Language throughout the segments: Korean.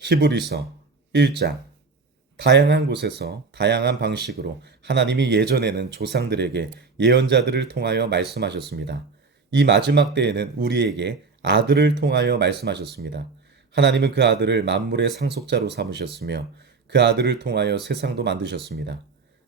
히브리서 1장. 다양한 곳에서 다양한 방식으로 하나님이 예전에는 조상들에게 예언자들을 통하여 말씀하셨습니다. 이 마지막 때에는 우리에게 아들을 통하여 말씀하셨습니다. 하나님은 그 아들을 만물의 상속자로 삼으셨으며 그 아들을 통하여 세상도 만드셨습니다.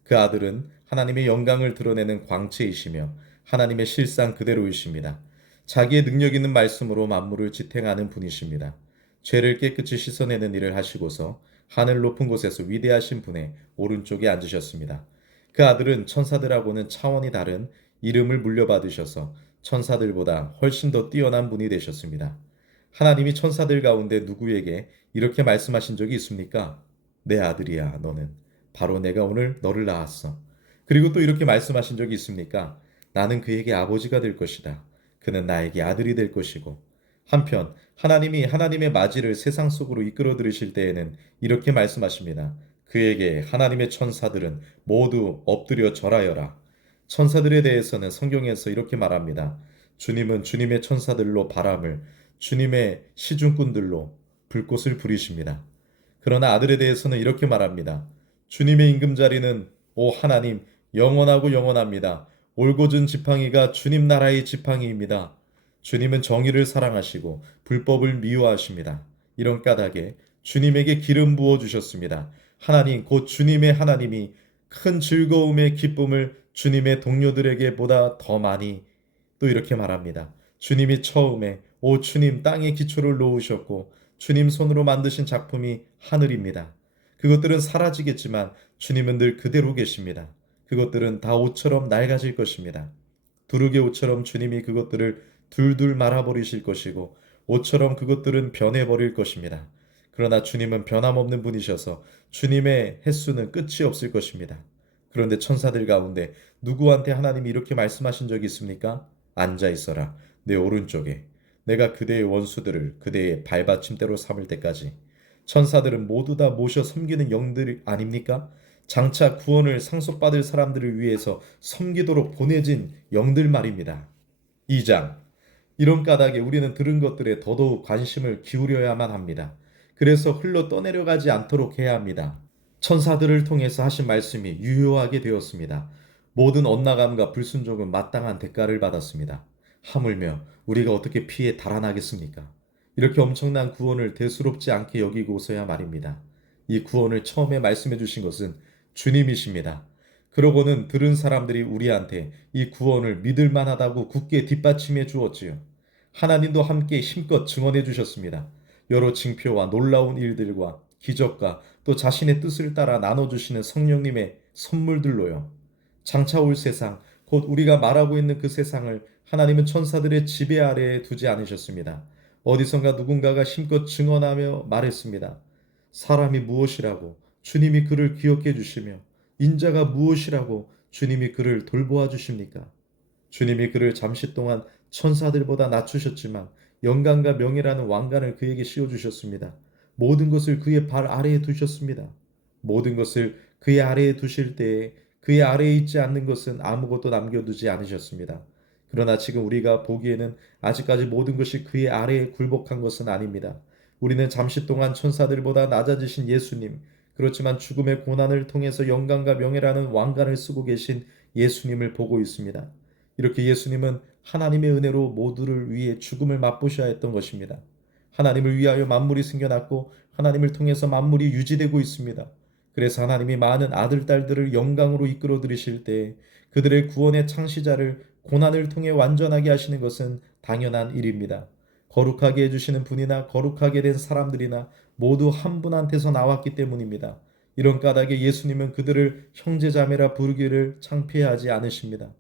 그 아들은 하나님의 영광을 드러내는 광채이시며 하나님의 실상 그대로이십니다. 자기의 능력 있는 말씀으로 만물을 지탱하는 분이십니다. 죄를 깨끗이 씻어내는 일을 하시고서 하늘 높은 곳에서 위대하신 분의 오른쪽에 앉으셨습니다. 그 아들은 천사들하고는 차원이 다른 이름을 물려받으셔서 천사들보다 훨씬 더 뛰어난 분이 되셨습니다. 하나님이 천사들 가운데 누구에게 이렇게 말씀하신 적이 있습니까? 내 아들이야, 너는. 바로 내가 오늘 너를 낳았어. 그리고 또 이렇게 말씀하신 적이 있습니까? 나는 그에게 아버지가 될 것이다. 그는 나에게 아들이 될 것이고. 한편 하나님이 하나님의 맞이를 세상 속으로 이끌어 들으실 때에는 이렇게 말씀하십니다. 그에게 하나님의 천사들은 모두 엎드려 절하여라. 천사들에 대해서는 성경에서 이렇게 말합니다. 주님은 주님의 천사들로 바람을, 주님의 시중꾼들로 불꽃을 부리십니다. 그러나 아들에 대해서는 이렇게 말합니다. 주님의 임금자리는 오 하나님 영원하고 영원합니다. 올곧은 지팡이가 주님 나라의 지팡이입니다. 주님은 정의를 사랑하시고 불법을 미워하십니다. 이런 까닭에 주님에게 기름 부어 주셨습니다. 하나님 곧 주님의 하나님이 큰 즐거움의 기쁨을 주님의 동료들에게 보다 더 많이 또 이렇게 말합니다. 주님이 처음에 오 주님 땅에 기초를 놓으셨고 주님 손으로 만드신 작품이 하늘입니다. 그것들은 사라지겠지만 주님은 늘 그대로 계십니다. 그것들은 다 옷처럼 낡아질 것입니다. 두르게 옷처럼 주님이 그것들을 둘둘 말아버리실 것이고 옷처럼 그것들은 변해버릴 것입니다. 그러나 주님은 변함없는 분이셔서 주님의 횟수는 끝이 없을 것입니다. 그런데 천사들 가운데 누구한테 하나님이 이렇게 말씀하신 적이 있습니까? 앉아 있어라. 내 오른쪽에. 내가 그대의 원수들을 그대의 발받침대로 삼을 때까지. 천사들은 모두 다 모셔 섬기는 영들 아닙니까? 장차 구원을 상속받을 사람들을 위해서 섬기도록 보내진 영들 말입니다. 2장. 이런 까닭에 우리는 들은 것들에 더더욱 관심을 기울여야만 합니다. 그래서 흘러 떠내려가지 않도록 해야 합니다. 천사들을 통해서 하신 말씀이 유효하게 되었습니다. 모든 엇나감과 불순종은 마땅한 대가를 받았습니다. 하물며 우리가 어떻게 피해 달아나겠습니까? 이렇게 엄청난 구원을 대수롭지 않게 여기고서야 말입니다. 이 구원을 처음에 말씀해 주신 것은 주님이십니다. 그러고는 들은 사람들이 우리한테 이 구원을 믿을 만하다고 굳게 뒷받침해 주었지요. 하나님도 함께 힘껏 증언해 주셨습니다. 여러 징표와 놀라운 일들과 기적과 또 자신의 뜻을 따라 나눠주시는 성령님의 선물들로요. 장차 올 세상, 곧 우리가 말하고 있는 그 세상을 하나님은 천사들의 지배 아래에 두지 않으셨습니다. 어디선가 누군가가 힘껏 증언하며 말했습니다. 사람이 무엇이라고 주님이 그를 기억해 주시며 인자가 무엇이라고 주님이 그를 돌보아 주십니까? 주님이 그를 잠시 동안 천사들보다 낮추셨지만 영광과 명예라는 왕관을 그에게 씌워주셨습니다. 모든 것을 그의 발 아래에 두셨습니다. 모든 것을 그의 아래에 두실 때에 그의 아래에 있지 않는 것은 아무것도 남겨두지 않으셨습니다. 그러나 지금 우리가 보기에는 아직까지 모든 것이 그의 아래에 굴복한 것은 아닙니다. 우리는 잠시 동안 천사들보다 낮아지신 예수님, 그렇지만 죽음의 고난을 통해서 영광과 명예라는 왕관을 쓰고 계신 예수님을 보고 있습니다. 이렇게 예수님은 하나님의 은혜로 모두를 위해 죽음을 맛보셔야 했던 것입니다. 하나님을 위하여 만물이 생겨났고 하나님을 통해서 만물이 유지되고 있습니다. 그래서 하나님이 많은 아들, 딸들을 영광으로 이끌어 들이실 때 그들의 구원의 창시자를 고난을 통해 완전하게 하시는 것은 당연한 일입니다. 거룩하게 해주시는 분이나 거룩하게 된 사람들이나 모두 한 분한테서 나왔기 때문입니다. 이런 까닭에 예수님은 그들을 형제자매라 부르기를 창피하지 않으십니다.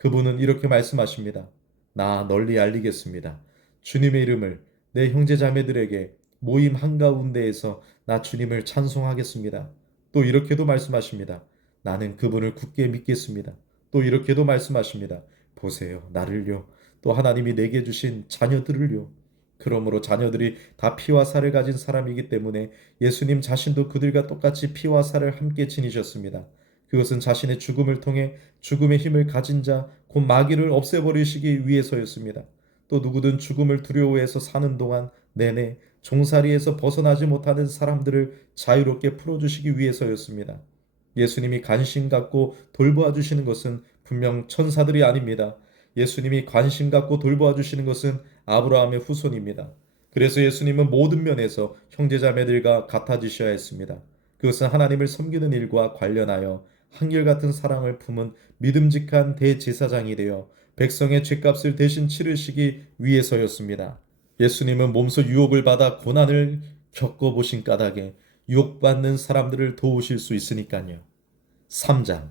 그분은 이렇게 말씀하십니다. 나 널리 알리겠습니다. 주님의 이름을 내 형제자매들에게 모임 한가운데에서 나 주님을 찬송하겠습니다. 또 이렇게도 말씀하십니다. 나는 그분을 굳게 믿겠습니다. 또 이렇게도 말씀하십니다. 보세요, 나를요. 또 하나님이 내게 주신 자녀들을요. 그러므로 자녀들이 다 피와 살을 가진 사람이기 때문에 예수님 자신도 그들과 똑같이 피와 살을 함께 지니셨습니다. 그것은 자신의 죽음을 통해 죽음의 힘을 가진 자, 곧 마귀를 없애버리시기 위해서였습니다. 또 누구든 죽음을 두려워해서 사는 동안 내내 종살이에서 벗어나지 못하는 사람들을 자유롭게 풀어주시기 위해서였습니다. 예수님이 관심 갖고 돌보아 주시는 것은 분명 천사들이 아닙니다. 예수님이 관심 갖고 돌보아 주시는 것은 아브라함의 후손입니다. 그래서 예수님은 모든 면에서 형제자매들과 같아지셔야 했습니다. 그것은 하나님을 섬기는 일과 관련하여 한결같은 사랑을 품은 믿음직한 대제사장이 되어 백성의 죄값을 대신 치르시기 위해서였습니다. 예수님은 몸소 유혹을 받아 고난을 겪어보신 까닭에 유혹받는 사람들을 도우실 수 있으니까요. 3장.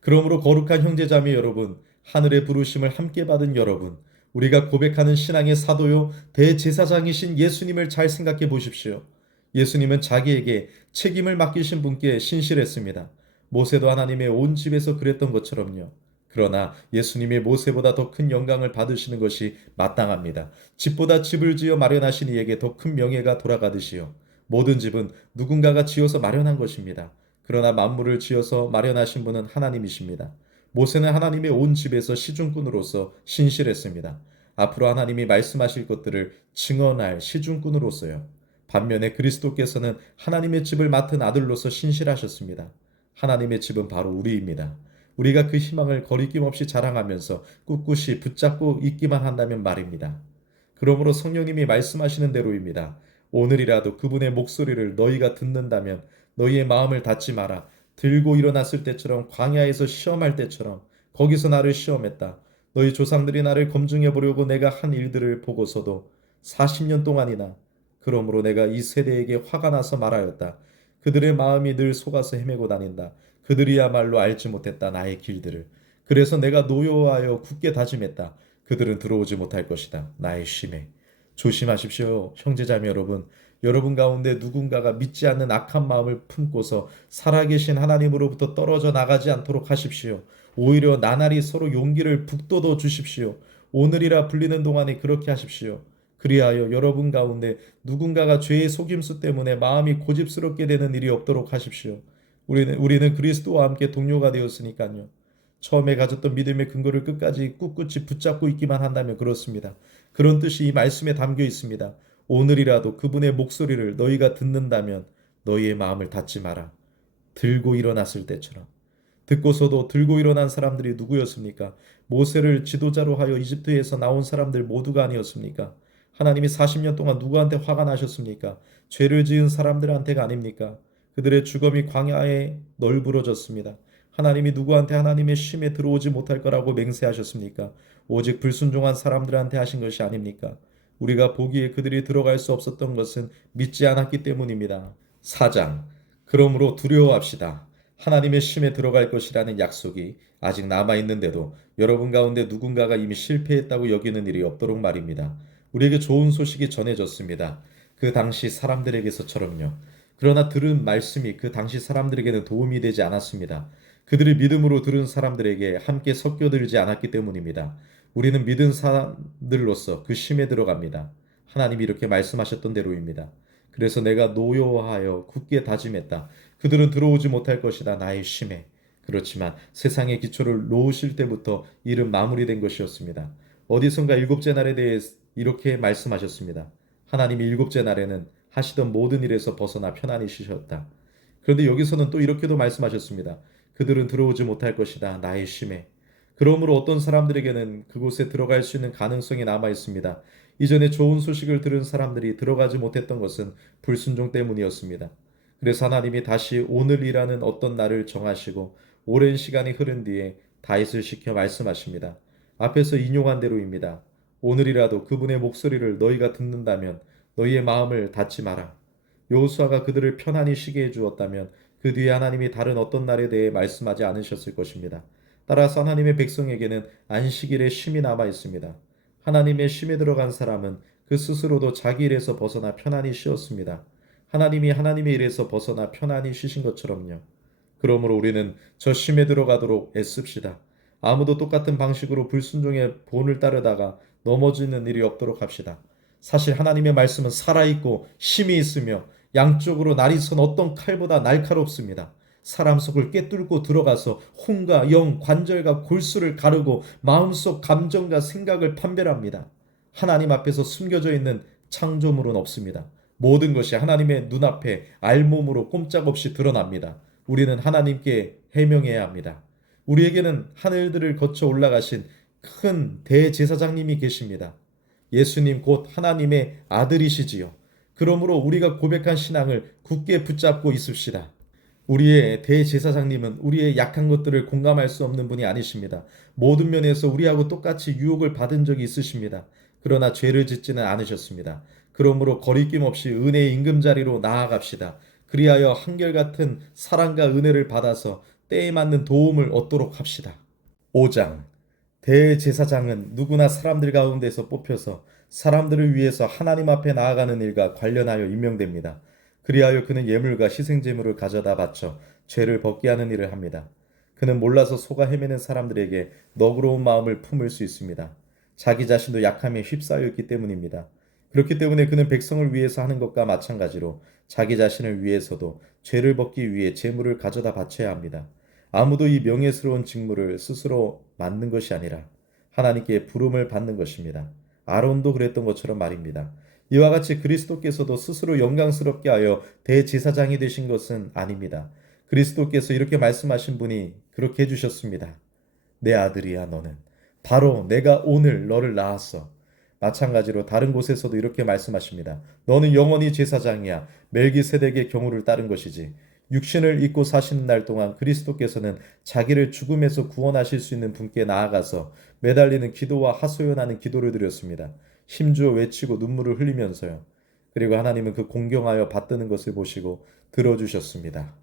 그러므로 거룩한 형제자매 여러분, 하늘의 부르심을 함께 받은 여러분, 우리가 고백하는 신앙의 사도요 대제사장이신 예수님을 잘 생각해 보십시오. 예수님은 자기에게 책임을 맡기신 분께 신실했습니다. 모세도 하나님의 온 집에서 그랬던 것처럼요. 그러나 예수님이 모세보다 더 큰 영광을 받으시는 것이 마땅합니다. 집보다 집을 지어 마련하신 이에게 더 큰 명예가 돌아가듯이요. 모든 집은 누군가가 지어서 마련한 것입니다. 그러나 만물을 지어서 마련하신 분은 하나님이십니다. 모세는 하나님의 온 집에서 시중꾼으로서 신실했습니다. 앞으로 하나님이 말씀하실 것들을 증언할 시중꾼으로서요. 반면에 그리스도께서는 하나님의 집을 맡은 아들로서 신실하셨습니다. 하나님의 집은 바로 우리입니다. 우리가 그 희망을 거리낌 없이 자랑하면서 꿋꿋이 붙잡고 있기만 한다면 말입니다. 그러므로 성령님이 말씀하시는 대로입니다. 오늘이라도 그분의 목소리를 너희가 듣는다면 너희의 마음을 닫지 마라. 들고 일어났을 때처럼 광야에서 시험할 때처럼 거기서 나를 시험했다. 너희 조상들이 나를 검증해 보려고 내가 한 일들을 보고서도 40년 동안이나 그러므로 내가 이 세대에게 화가 나서 말하였다. 그들의 마음이 늘 속아서 헤매고 다닌다. 그들이야말로 알지 못했다 나의 길들을. 그래서 내가 노여워하여 굳게 다짐했다. 그들은 들어오지 못할 것이다. 나의 심에. 조심하십시오, 형제자매 여러분. 여러분 가운데 누군가가 믿지 않는 악한 마음을 품고서 살아계신 하나님으로부터 떨어져 나가지 않도록 하십시오. 오히려 나날이 서로 용기를 북돋워 주십시오. 오늘이라 불리는 동안에 그렇게 하십시오. 그리하여 여러분 가운데 누군가가 죄의 속임수 때문에 마음이 고집스럽게 되는 일이 없도록 하십시오. 우리는 그리스도와 함께 동료가 되었으니까요. 처음에 가졌던 믿음의 근거를 끝까지 꿋꿋이 붙잡고 있기만 한다면 그렇습니다. 그런 뜻이 이 말씀에 담겨 있습니다. 오늘이라도 그분의 목소리를 너희가 듣는다면 너희의 마음을 닫지 마라. 들고 일어났을 때처럼. 듣고서도 들고 일어난 사람들이 누구였습니까? 모세를 지도자로 하여 이집트에서 나온 사람들 모두가 아니었습니까? 하나님이 40년 동안 누구한테 화가 나셨습니까? 죄를 지은 사람들한테가 아닙니까? 그들의 죽음이 광야에 널브러졌습니다. 하나님이 누구한테 하나님의 쉼에 들어오지 못할 거라고 맹세하셨습니까? 오직 불순종한 사람들한테 하신 것이 아닙니까? 우리가 보기에 그들이 들어갈 수 없었던 것은 믿지 않았기 때문입니다. 4장. 그러므로 두려워합시다. 하나님의 쉼에 들어갈 것이라는 약속이 아직 남아있는데도 여러분 가운데 누군가가 이미 실패했다고 여기는 일이 없도록 말입니다. 우리에게 좋은 소식이 전해졌습니다. 그 당시 사람들에게서처럼요. 그러나 들은 말씀이 그 당시 사람들에게는 도움이 되지 않았습니다. 그들이 믿음으로 들은 사람들에게 함께 섞여들지 않았기 때문입니다. 우리는 믿은 사람들로서 그 쉼에 들어갑니다. 하나님이 이렇게 말씀하셨던 대로입니다. 그래서 내가 노여워하여 굳게 다짐했다. 그들은 들어오지 못할 것이다. 나의 쉼에. 그렇지만 세상의 기초를 놓으실 때부터 일은 마무리된 것이었습니다. 어디선가 일곱째 날에 대해 이렇게 말씀하셨습니다. 하나님이 일곱째 날에는 하시던 모든 일에서 벗어나 편안히 쉬셨다. 그런데 여기서는 또 이렇게도 말씀하셨습니다. 그들은 들어오지 못할 것이다. 나의 쉼에. 그러므로 어떤 사람들에게는 그곳에 들어갈 수 있는 가능성이 남아 있습니다. 이전에 좋은 소식을 들은 사람들이 들어가지 못했던 것은 불순종 때문이었습니다. 그래서 하나님이 다시 오늘이라는 어떤 날을 정하시고 오랜 시간이 흐른 뒤에 다윗을 시켜 말씀하십니다. 앞에서 인용한 대로입니다. 오늘이라도 그분의 목소리를 너희가 듣는다면 너희의 마음을 닫지 마라. 여호수아가 그들을 편안히 쉬게 해주었다면 그 뒤에 하나님이 다른 어떤 날에 대해 말씀하지 않으셨을 것입니다. 따라서 하나님의 백성에게는 안식일에 쉼이 남아 있습니다. 하나님의 쉼에 들어간 사람은 그 스스로도 자기 일에서 벗어나 편안히 쉬었습니다. 하나님이 하나님의 일에서 벗어나 편안히 쉬신 것처럼요. 그러므로 우리는 저 쉼에 들어가도록 애씁시다. 아무도 똑같은 방식으로 불순종의 본을 따르다가 넘어지는 일이 없도록 합시다. 사실 하나님의 말씀은 살아있고 힘이 있으며 양쪽으로 날이 선 어떤 칼보다 날카롭습니다. 사람 속을 꿰뚫고 들어가서 혼과 영, 관절과 골수를 가르고 마음속 감정과 생각을 판별합니다. 하나님 앞에서 숨겨져 있는 창조물은 없습니다. 모든 것이 하나님의 눈앞에 알몸으로 꼼짝없이 드러납니다. 우리는 하나님께 해명해야 합니다. 우리에게는 하늘들을 거쳐 올라가신 큰 대제사장님이 계십니다. 예수님 곧 하나님의 아들이시지요. 그러므로 우리가 고백한 신앙을 굳게 붙잡고 있읍시다. 우리의 대제사장님은 우리의 약한 것들을 공감할 수 없는 분이 아니십니다. 모든 면에서 우리하고 똑같이 유혹을 받은 적이 있으십니다. 그러나 죄를 짓지는 않으셨습니다. 그러므로 거리낌 없이 은혜의 임금자리로 나아갑시다. 그리하여 한결같은 사랑과 은혜를 받아서 때에 맞는 도움을 얻도록 합시다. 5장 대제사장은 누구나 사람들 가운데서 뽑혀서 사람들을 위해서 하나님 앞에 나아가는 일과 관련하여 임명됩니다. 그리하여 그는 예물과 희생제물을 가져다 바쳐 죄를 벗게 하는 일을 합니다. 그는 몰라서 속아 헤매는 사람들에게 너그러운 마음을 품을 수 있습니다. 자기 자신도 약함에 휩싸여 있기 때문입니다. 그렇기 때문에 그는 백성을 위해서 하는 것과 마찬가지로 자기 자신을 위해서도 죄를 벗기 위해 제물을 가져다 바쳐야 합니다. 아무도 이 명예스러운 직무를 스스로 맡는 것이 아니라 하나님께 부름을 받는 것입니다. 아론도 그랬던 것처럼 말입니다. 이와 같이 그리스도께서도 스스로 영광스럽게 하여 대제사장이 되신 것은 아닙니다. 그리스도께서 이렇게 말씀하신 분이 그렇게 해주셨습니다. 내 아들이야 너는. 바로 내가 오늘 너를 낳았어. 마찬가지로 다른 곳에서도 이렇게 말씀하십니다. 너는 영원히 제사장이야. 멜기세덱의 경우를 따른 것이지. 육신을 입고 사시는 날 동안 그리스도께서는 자기를 죽음에서 구원하실 수 있는 분께 나아가서 매달리는 기도와 하소연하는 기도를 드렸습니다. 힘주어 외치고 눈물을 흘리면서요. 그리고 하나님은 그 공경하여 받드는 것을 보시고 들어주셨습니다.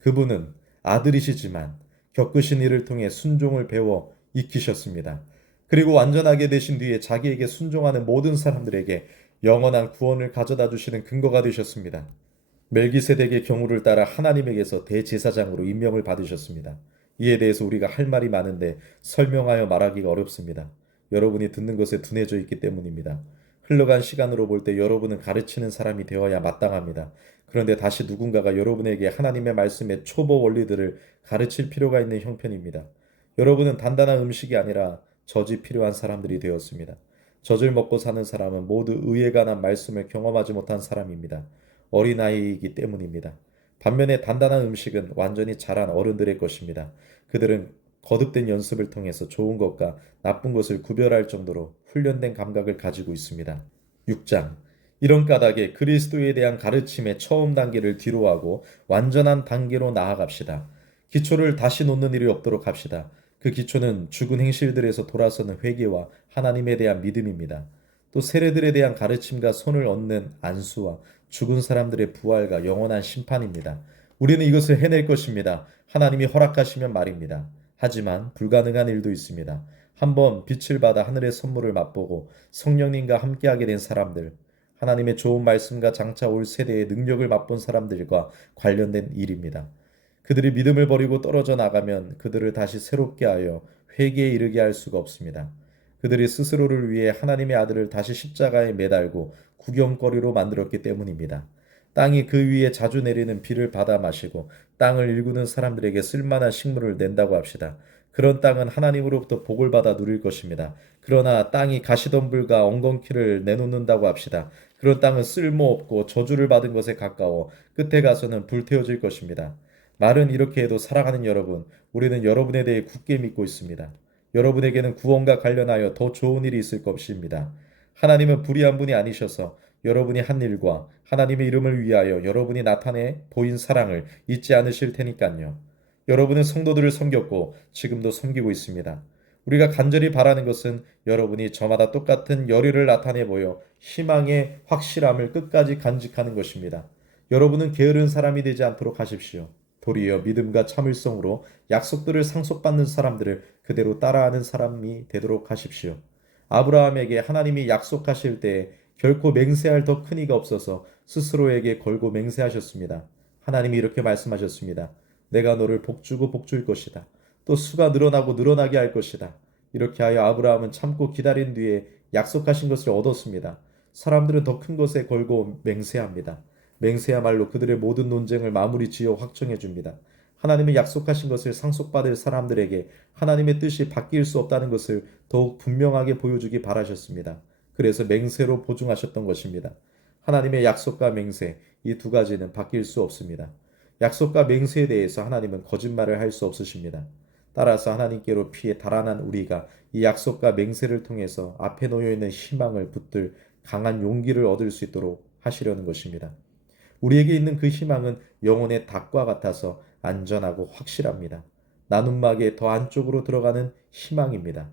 그분은 아들이시지만 겪으신 일을 통해 순종을 배워 익히셨습니다. 그리고 완전하게 되신 뒤에 자기에게 순종하는 모든 사람들에게 영원한 구원을 가져다 주시는 근거가 되셨습니다. 멜기세덱의 경우를 따라 하나님에게서 대제사장으로 임명을 받으셨습니다. 이에 대해서 우리가 할 말이 많은데 설명하여 말하기가 어렵습니다. 여러분이 듣는 것에 둔해져 있기 때문입니다. 흘러간 시간으로 볼 때 여러분은 가르치는 사람이 되어야 마땅합니다. 그런데 다시 누군가가 여러분에게 하나님의 말씀의 초보 원리들을 가르칠 필요가 있는 형편입니다. 여러분은 단단한 음식이 아니라 젖이 필요한 사람들이 되었습니다. 젖을 먹고 사는 사람은 모두 의에 관한 말씀을 경험하지 못한 사람입니다. 어린아이이기 때문입니다. 반면에 단단한 음식은 완전히 자란 어른들의 것입니다. 그들은 거듭된 연습을 통해서 좋은 것과 나쁜 것을 구별할 정도로 훈련된 감각을 가지고 있습니다. 6장 이런 까닭에 그리스도에 대한 가르침의 처음 단계를 뒤로하고 완전한 단계로 나아갑시다. 기초를 다시 놓는 일이 없도록 합시다. 그 기초는 죽은 행실들에서 돌아서는 회개와 하나님에 대한 믿음입니다. 또 세례들에 대한 가르침과 손을 얻는 안수와 죽은 사람들의 부활과 영원한 심판입니다. 우리는 이것을 해낼 것입니다. 하나님이 허락하시면 말입니다. 하지만 불가능한 일도 있습니다. 한번 빛을 받아 하늘의 선물을 맛보고 성령님과 함께하게 된 사람들, 하나님의 좋은 말씀과 장차 올 세대의 능력을 맛본 사람들과 관련된 일입니다. 그들이 믿음을 버리고 떨어져 나가면 그들을 다시 새롭게 하여 회개에 이르게 할 수가 없습니다. 그들이 스스로를 위해 하나님의 아들을 다시 십자가에 매달고 구경거리로 만들었기 때문입니다. 땅이 그 위에 자주 내리는 비를 받아 마시고 땅을 일구는 사람들에게 쓸만한 식물을 낸다고 합시다. 그런 땅은 하나님으로부터 복을 받아 누릴 것입니다. 그러나 땅이 가시덤불과 엉겅퀴를 내놓는다고 합시다. 그런 땅은 쓸모없고 저주를 받은 것에 가까워 끝에 가서는 불태워질 것입니다. 말은 이렇게 해도 살아가는 여러분, 우리는 여러분에 대해 굳게 믿고 있습니다. 여러분에게는 구원과 관련하여 더 좋은 일이 있을 것입니다. 하나님은 불의한 분이 아니셔서 여러분이 한 일과 하나님의 이름을 위하여 여러분이 나타내 보인 사랑을 잊지 않으실 테니까요. 여러분은 성도들을 섬겼고 지금도 섬기고 있습니다. 우리가 간절히 바라는 것은 여러분이 저마다 똑같은 열의를 나타내 보여 희망의 확실함을 끝까지 간직하는 것입니다. 여러분은 게으른 사람이 되지 않도록 하십시오. 도리어 믿음과 참을성으로 약속들을 상속받는 사람들을 그대로 따라하는 사람이 되도록 하십시오. 아브라함에게 하나님이 약속하실 때에 결코 맹세할 더 큰 이가 없어서 스스로에게 걸고 맹세하셨습니다. 하나님이 이렇게 말씀하셨습니다. 내가 너를 복주고 복줄 것이다. 또 수가 늘어나고 늘어나게 할 것이다. 이렇게 하여 아브라함은 참고 기다린 뒤에 약속하신 것을 얻었습니다. 사람들은 더 큰 것에 걸고 맹세합니다. 맹세야말로 그들의 모든 논쟁을 마무리 지어 확정해 줍니다. 하나님의 약속하신 것을 상속받을 사람들에게 하나님의 뜻이 바뀔 수 없다는 것을 더욱 분명하게 보여주기 바라셨습니다. 그래서 맹세로 보증하셨던 것입니다. 하나님의 약속과 맹세, 이 두 가지는 바뀔 수 없습니다. 약속과 맹세에 대해서 하나님은 거짓말을 할 수 없으십니다. 따라서 하나님께로 피해 달아난 우리가 이 약속과 맹세를 통해서 앞에 놓여 있는 희망을 붙들 강한 용기를 얻을 수 있도록 하시려는 것입니다. 우리에게 있는 그 희망은 영혼의 닭과 같아서 안전하고 확실합니다. 나눔막의 더 안쪽으로 들어가는 희망입니다.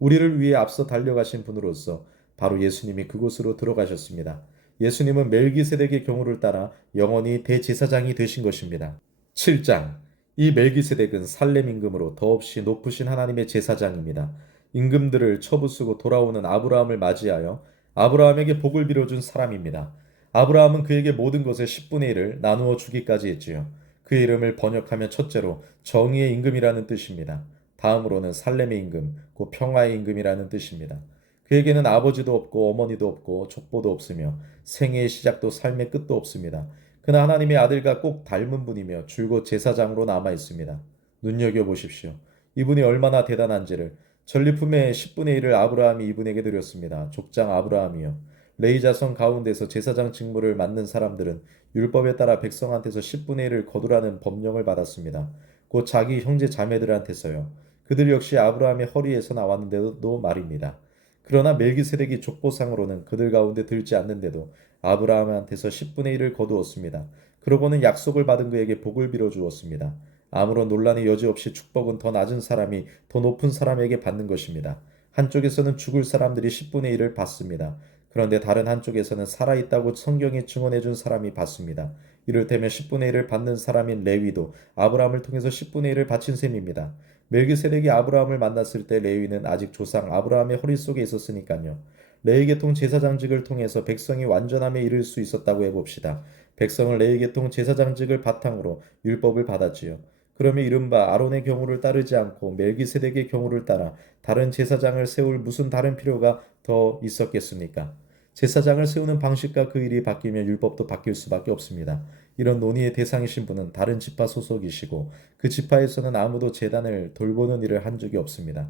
우리를 위해 앞서 달려가신 분으로서 바로 예수님이 그곳으로 들어가셨습니다. 예수님은 멜기세덱의 경우를 따라 영원히 대제사장이 되신 것입니다. 7장. 이 멜기세덱은 살렘 임금으로 더없이 높으신 하나님의 제사장입니다. 임금들을 처부수고 돌아오는 아브라함을 맞이하여 아브라함에게 복을 빌어준 사람입니다. 아브라함은 그에게 모든 것의 10분의 1을 나누어 주기까지 했지요. 그의 이름을 번역하면 첫째로 정의의 임금이라는 뜻입니다. 다음으로는 살렘의 임금, 곧 평화의 임금이라는 뜻입니다. 그에게는 아버지도 없고 어머니도 없고 족보도 없으며 생애의 시작도 삶의 끝도 없습니다. 그는 하나님의 아들과 꼭 닮은 분이며 줄곧 제사장으로 남아 있습니다. 눈여겨보십시오. 이분이 얼마나 대단한지를. 전리품의 10분의 1을 아브라함이 이분에게 드렸습니다. 족장 아브라함이요. 레위 자손 가운데서 제사장 직무를 맡는 사람들은 율법에 따라 백성한테서 10분의 1을 거두라는 법령을 받았습니다. 곧 자기 형제 자매들한테서요. 그들 역시 아브라함의 허리에서 나왔는데도 말입니다. 그러나 멜기세덱이 족보상으로는 그들 가운데 들지 않는데도 아브라함한테서 10분의 1을 거두었습니다. 그러고는 약속을 받은 그에게 복을 빌어 주었습니다. 아무런 논란의 여지 없이 축복은 더 낮은 사람이 더 높은 사람에게 받는 것입니다. 한쪽에서는 죽을 사람들이 10분의 1을 받습니다. 그런데 다른 한쪽에서는 살아있다고 성경이 증언해 준 사람이 받습니다. 이를테면 10분의 1을 받는 사람인 레위도 아브라함을 통해서 10분의 1을 바친 셈입니다. 멜기세덱이 아브라함을 만났을 때 레위는 아직 조상 아브라함의 허리 속에 있었으니까요. 레위계통 제사장직을 통해서 백성이 완전함에 이를 수 있었다고 해봅시다. 백성은 레위계통 제사장직을 바탕으로 율법을 받았지요. 그러면 이른바 아론의 경우를 따르지 않고 멜기세덱의 경우를 따라 다른 제사장을 세울 무슨 다른 필요가 더 있었겠습니까? 제사장을 세우는 방식과 그 일이 바뀌면 율법도 바뀔 수밖에 없습니다. 이런 논의의 대상이신 분은 다른 지파 소속이시고 그 지파에서는 아무도 제단을 돌보는 일을 한 적이 없습니다.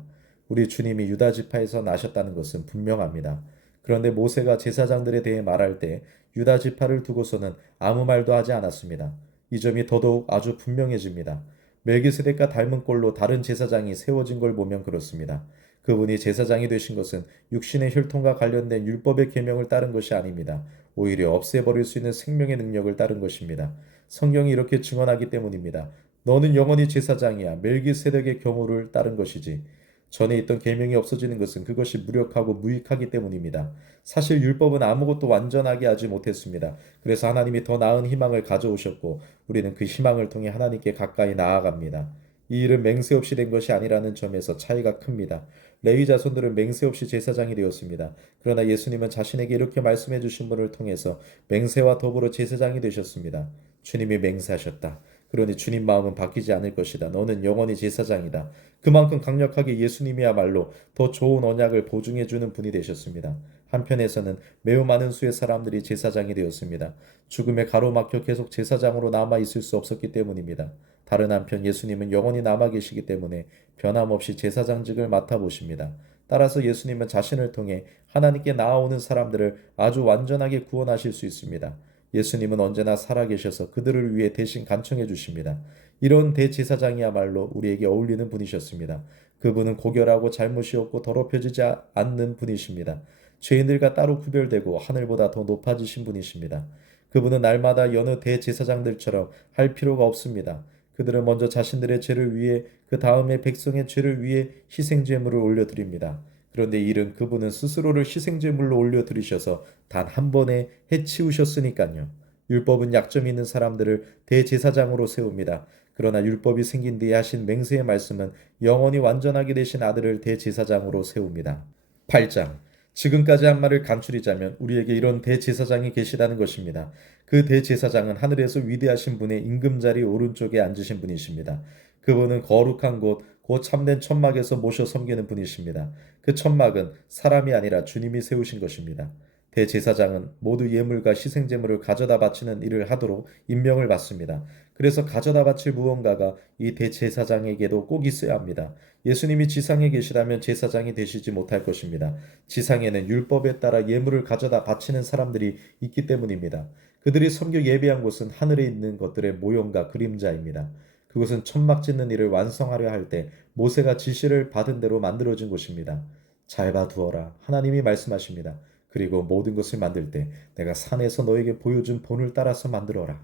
우리 주님이 유다 지파에서 나셨다는 것은 분명합니다. 그런데 모세가 제사장들에 대해 말할 때 유다 지파를 두고서는 아무 말도 하지 않았습니다. 이 점이 더더욱 아주 분명해집니다. 멜기세덱과 닮은 꼴로 다른 제사장이 세워진 걸 보면 그렇습니다. 그분이 제사장이 되신 것은 육신의 혈통과 관련된 율법의 계명을 따른 것이 아닙니다. 오히려 없애버릴 수 있는 생명의 능력을 따른 것입니다. 성경이 이렇게 증언하기 때문입니다. 너는 영원히 제사장이야. 멜기세덱의 경우를 따른 것이지. 전에 있던 계명이 없어지는 것은 그것이 무력하고 무익하기 때문입니다. 사실 율법은 아무것도 완전하게 하지 못했습니다. 그래서 하나님이 더 나은 희망을 가져오셨고 우리는 그 희망을 통해 하나님께 가까이 나아갑니다. 이 일은 맹세 없이 된 것이 아니라는 점에서 차이가 큽니다. 레위 자손들은 맹세 없이 제사장이 되었습니다. 그러나 예수님은 자신에게 이렇게 말씀해 주신 분을 통해서 맹세와 더불어 제사장이 되셨습니다. 주님이 맹세하셨다. 그러니 주님 마음은 바뀌지 않을 것이다. 너는 영원히 제사장이다. 그만큼 강력하게 예수님이야말로 더 좋은 언약을 보증해 주는 분이 되셨습니다. 한편에서는 매우 많은 수의 사람들이 제사장이 되었습니다. 죽음에 가로막혀 계속 제사장으로 남아 있을 수 없었기 때문입니다. 다른 한편 예수님은 영원히 남아 계시기 때문에 변함없이 제사장직을 맡아보십니다. 따라서 예수님은 자신을 통해 하나님께 나아오는 사람들을 아주 완전하게 구원하실 수 있습니다. 예수님은 언제나 살아계셔서 그들을 위해 대신 간청해 주십니다. 이런 대제사장이야말로 우리에게 어울리는 분이셨습니다. 그분은 고결하고 잘못이 없고 더럽혀지지 않는 분이십니다. 죄인들과 따로 구별되고 하늘보다 더 높아지신 분이십니다. 그분은 날마다 여느 대제사장들처럼 할 필요가 없습니다. 그들은 먼저 자신들의 죄를 위해 그 다음에 백성의 죄를 위해 희생제물을 올려드립니다. 그런데 이른 그분은 스스로를 희생제물로 올려드리셔서 단 한 번에 해치우셨으니까요. 율법은 약점이 있는 사람들을 대제사장으로 세웁니다. 그러나 율법이 생긴 뒤에 하신 맹세의 말씀은 영원히 완전하게 되신 아들을 대제사장으로 세웁니다. 8장. 지금까지 한 말을 간추리자면 우리에게 이런 대제사장이 계시다는 것입니다. 그 대제사장은 하늘에서 위대하신 분의 임금자리 오른쪽에 앉으신 분이십니다. 그분은 거룩한 곳, 곧 참된 천막에서 모셔 섬기는 분이십니다. 그 천막은 사람이 아니라 주님이 세우신 것입니다. 대제사장은 모두 예물과 희생제물을 가져다 바치는 일을 하도록 임명을 받습니다. 그래서 가져다 바칠 무언가가 이 대제사장에게도 꼭 있어야 합니다. 예수님이 지상에 계시다면 제사장이 되시지 못할 것입니다. 지상에는 율법에 따라 예물을 가져다 바치는 사람들이 있기 때문입니다. 그들이 섬겨 예배한 곳은 하늘에 있는 것들의 모형과 그림자입니다. 그것은 천막 짓는 일을 완성하려 할 때 모세가 지시를 받은 대로 만들어진 곳입니다. 잘 봐두어라. 하나님이 말씀하십니다. 그리고 모든 것을 만들 때 내가 산에서 너에게 보여준 본을 따라서 만들어라.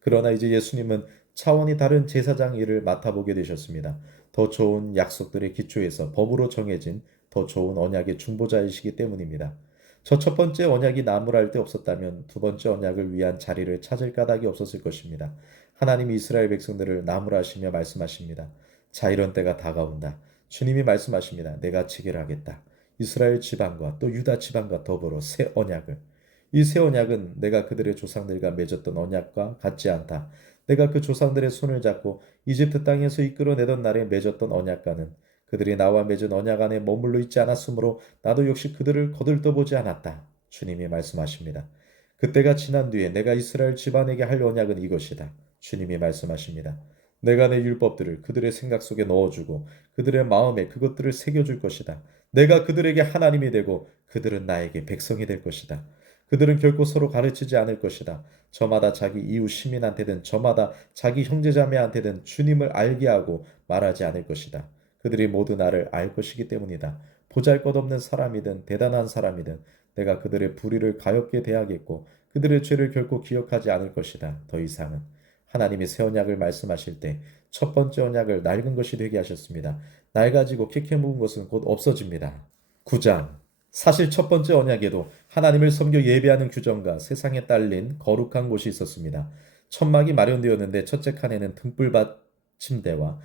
그러나 이제 예수님은 차원이 다른 제사장 일을 맡아보게 되셨습니다. 더 좋은 약속들의 기초에서 법으로 정해진 더 좋은 언약의 중보자이시기 때문입니다. 저 첫 번째 언약이 나무랄 데 없었다면 두 번째 언약을 위한 자리를 찾을 까닭이 없었을 것입니다. 하나님이 이스라엘 백성들을 나무라 하시며 말씀하십니다. 자, 이런 때가 다가온다. 주님이 말씀하십니다. 내가 체결하겠다. 이스라엘 지방과 또 유다 지방과 더불어 새 언약을. 이 새 언약은 내가 그들의 조상들과 맺었던 언약과 같지 않다. 내가 그 조상들의 손을 잡고 이집트 땅에서 이끌어내던 날에 맺었던 언약과는 그들이 나와 맺은 언약 안에 머물러 있지 않았으므로 나도 역시 그들을 거들떠보지 않았다. 주님이 말씀하십니다. 그때가 지난 뒤에 내가 이스라엘 집안에게 할 언약은 이것이다. 주님이 말씀하십니다. 내가 내 율법들을 그들의 생각 속에 넣어주고 그들의 마음에 그것들을 새겨줄 것이다. 내가 그들에게 하나님이 되고 그들은 나에게 백성이 될 것이다. 그들은 결코 서로 가르치지 않을 것이다. 저마다 자기 이웃 시민한테든 저마다 자기 형제자매한테든 주님을 알게 하고 말하지 않을 것이다. 그들이 모두 나를 알 것이기 때문이다. 보잘것없는 사람이든 대단한 사람이든 내가 그들의 불의를 가엾게 대하겠고 그들의 죄를 결코 기억하지 않을 것이다. 더 이상은 하나님이 새 언약을 말씀하실 때 첫 번째 언약을 낡은 것이 되게 하셨습니다. 낡아지고 캐캐 묵은 것은 곧 없어집니다. 9장. 사실 첫 번째 언약에도 하나님을 섬겨 예배하는 규정과 세상에 딸린 거룩한 곳이 있었습니다. 천막이 마련되었는데 첫째 칸에는 등불밭 침대와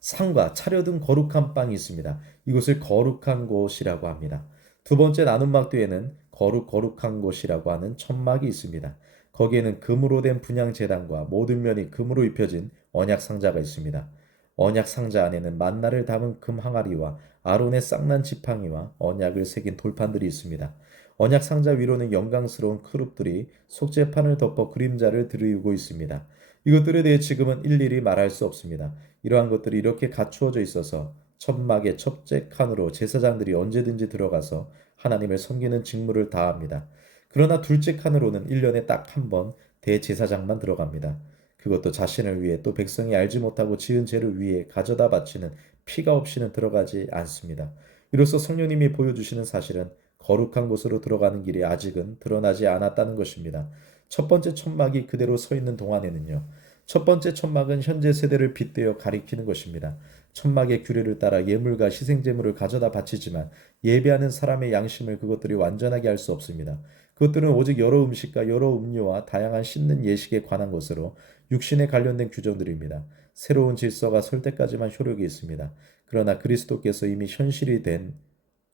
상과 차려 든 거룩한 빵이 있습니다. 이것을 거룩한 곳이라고 합니다. 두 번째 나눔막 뒤에는 거룩한 곳이라고 하는 천막이 있습니다. 거기에는 금으로 된 분향 제단과 모든 면이 금으로 입혀진 언약 상자가 있습니다. 언약 상자 안에는 만나를 담은 금 항아리와 아론의 쌍난 지팡이와 언약을 새긴 돌판들이 있습니다. 언약 상자 위로는 영광스러운 크룹들이 속죄판을 덮어 그림자를 드리우고 있습니다. 이것들에 대해 지금은 일일이 말할 수 없습니다. 이러한 것들이 이렇게 갖추어져 있어서 천막의 첫째 칸으로 제사장들이 언제든지 들어가서 하나님을 섬기는 직무를 다합니다. 그러나 둘째 칸으로는 1년에 딱 한 번 대제사장만 들어갑니다. 그것도 자신을 위해 또 백성이 알지 못하고 지은 죄를 위해 가져다 바치는 피가 없이는 들어가지 않습니다. 이로써 성령님이 보여주시는 사실은 거룩한 곳으로 들어가는 길이 아직은 드러나지 않았다는 것입니다. 첫 번째 천막이 그대로 서 있는 동안에는요. 첫 번째 천막은 현재 세대를 빗대어 가리키는 것입니다. 천막의 규례를 따라 예물과 희생제물을 가져다 바치지만 예배하는 사람의 양심을 그것들이 완전하게 할 수 없습니다. 그것들은 오직 여러 음식과 여러 음료와 다양한 씻는 예식에 관한 것으로 육신에 관련된 규정들입니다. 새로운 질서가 설 때까지만 효력이 있습니다. 그러나 그리스도께서 이미 현실이 된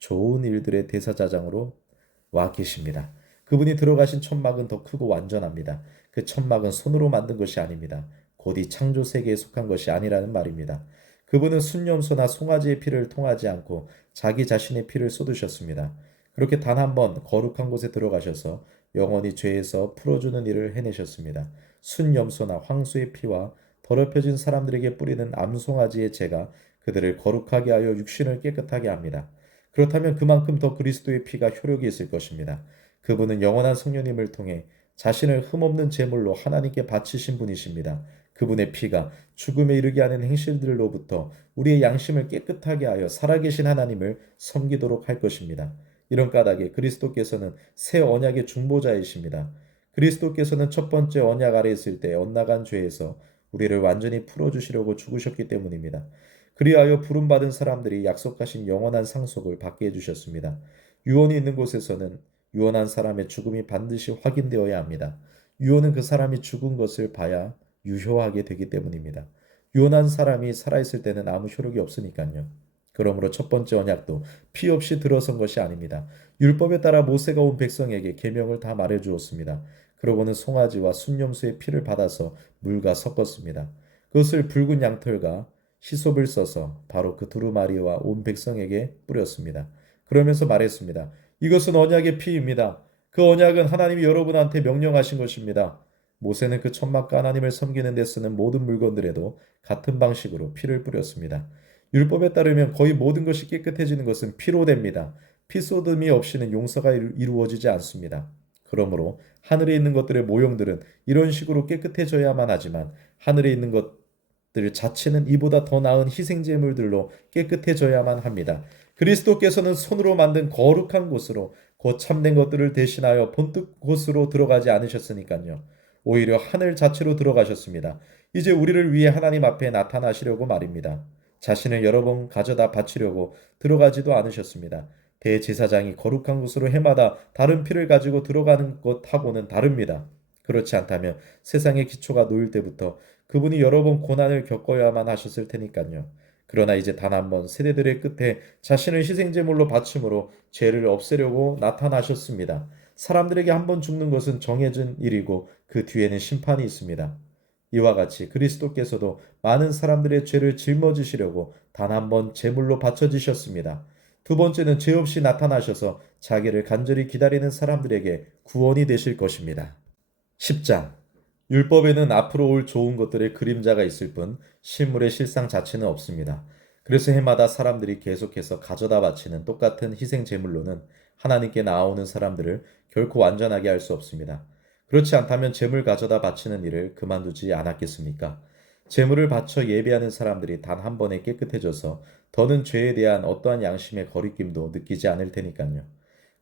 좋은 일들의 대사자장으로 와 계십니다. 그분이 들어가신 천막은 더 크고 완전합니다. 그 천막은 손으로 만든 것이 아닙니다. 곧 이 창조 세계에 속한 것이 아니라는 말입니다. 그분은 순념소나 송아지의 피를 통하지 않고 자기 자신의 피를 쏟으셨습니다. 그렇게 단 한 번 거룩한 곳에 들어가셔서 영원히 죄에서 풀어주는 일을 해내셨습니다. 순염소나 황소의 피와 더럽혀진 사람들에게 뿌리는 암송아지의 죄가 그들을 거룩하게 하여 육신을 깨끗하게 합니다. 그렇다면 그만큼 더 그리스도의 피가 효력이 있을 것입니다. 그분은 영원한 성령님을 통해 자신을 흠없는 제물로 하나님께 바치신 분이십니다. 그분의 피가 죽음에 이르게 하는 행실들로부터 우리의 양심을 깨끗하게 하여 살아계신 하나님을 섬기도록 할 것입니다. 이런 까닭에 그리스도께서는 새 언약의 중보자이십니다. 그리스도께서는 첫 번째 언약 아래 있을 때 엇나간 죄에서 우리를 완전히 풀어주시려고 죽으셨기 때문입니다. 그리하여 부름받은 사람들이 약속하신 영원한 상속을 받게 해주셨습니다. 유언이 있는 곳에서는 유언한 사람의 죽음이 반드시 확인되어야 합니다. 유언은 그 사람이 죽은 것을 봐야 유효하게 되기 때문입니다. 유언한 사람이 살아있을 때는 아무 효력이 없으니까요. 그러므로 첫 번째 언약도 피 없이 들어선 것이 아닙니다. 율법에 따라 모세가 온 백성에게 계명을 다 말해 주었습니다. 그러고는 송아지와 순념수의 피를 받아서 물과 섞었습니다. 그것을 붉은 양털과 히솝을 써서 바로 그 두루마리와 온 백성에게 뿌렸습니다. 그러면서 말했습니다. 이것은 언약의 피입니다. 그 언약은 하나님이 여러분한테 명령하신 것입니다. 모세는 그 천막 하나님을 섬기는 데 쓰는 모든 물건들에도 같은 방식으로 피를 뿌렸습니다. 율법에 따르면 거의 모든 것이 깨끗해지는 것은 피로 됩니다. 피 쏟음이 없이는 용서가 이루어지지 않습니다. 그러므로 하늘에 있는 것들의 모형들은 이런 식으로 깨끗해져야만 하지만 하늘에 있는 것들 자체는 이보다 더 나은 희생제물들로 깨끗해져야만 합니다. 그리스도께서는 손으로 만든 거룩한 곳으로 곧 참된 것들을 대신하여 본뜻 곳으로 들어가지 않으셨으니까요. 오히려 하늘 자체로 들어가셨습니다. 이제 우리를 위해 하나님 앞에 나타나시려고 말입니다. 자신을 여러 번 가져다 바치려고 들어가지도 않으셨습니다. 대제사장이 거룩한 곳으로 해마다 다른 피를 가지고 들어가는 것하고는 다릅니다. 그렇지 않다면 세상의 기초가 놓일 때부터 그분이 여러 번 고난을 겪어야만 하셨을 테니까요. 그러나 이제 단 한 번 세대들의 끝에 자신을 희생제물로 바침으로 죄를 없애려고 나타나셨습니다. 사람들에게 한 번 죽는 것은 정해진 일이고 그 뒤에는 심판이 있습니다. 이와 같이 그리스도께서도 많은 사람들의 죄를 짊어지시려고 단 한 번 제물로 바쳐지셨습니다. 두 번째는 죄 없이 나타나셔서 자기를 간절히 기다리는 사람들에게 구원이 되실 것입니다. 10장. 율법에는 앞으로 올 좋은 것들의 그림자가 있을 뿐 실물의 실상 자체는 없습니다. 그래서 해마다 사람들이 계속해서 가져다 바치는 똑같은 희생 제물로는 하나님께 나아오는 사람들을 결코 완전하게 할 수 없습니다. 그렇지 않다면 제물 가져다 바치는 일을 그만두지 않았겠습니까? 제물을 바쳐 예배하는 사람들이 단 한 번에 깨끗해져서 더는 죄에 대한 어떠한 양심의 거리낌도 느끼지 않을 테니까요.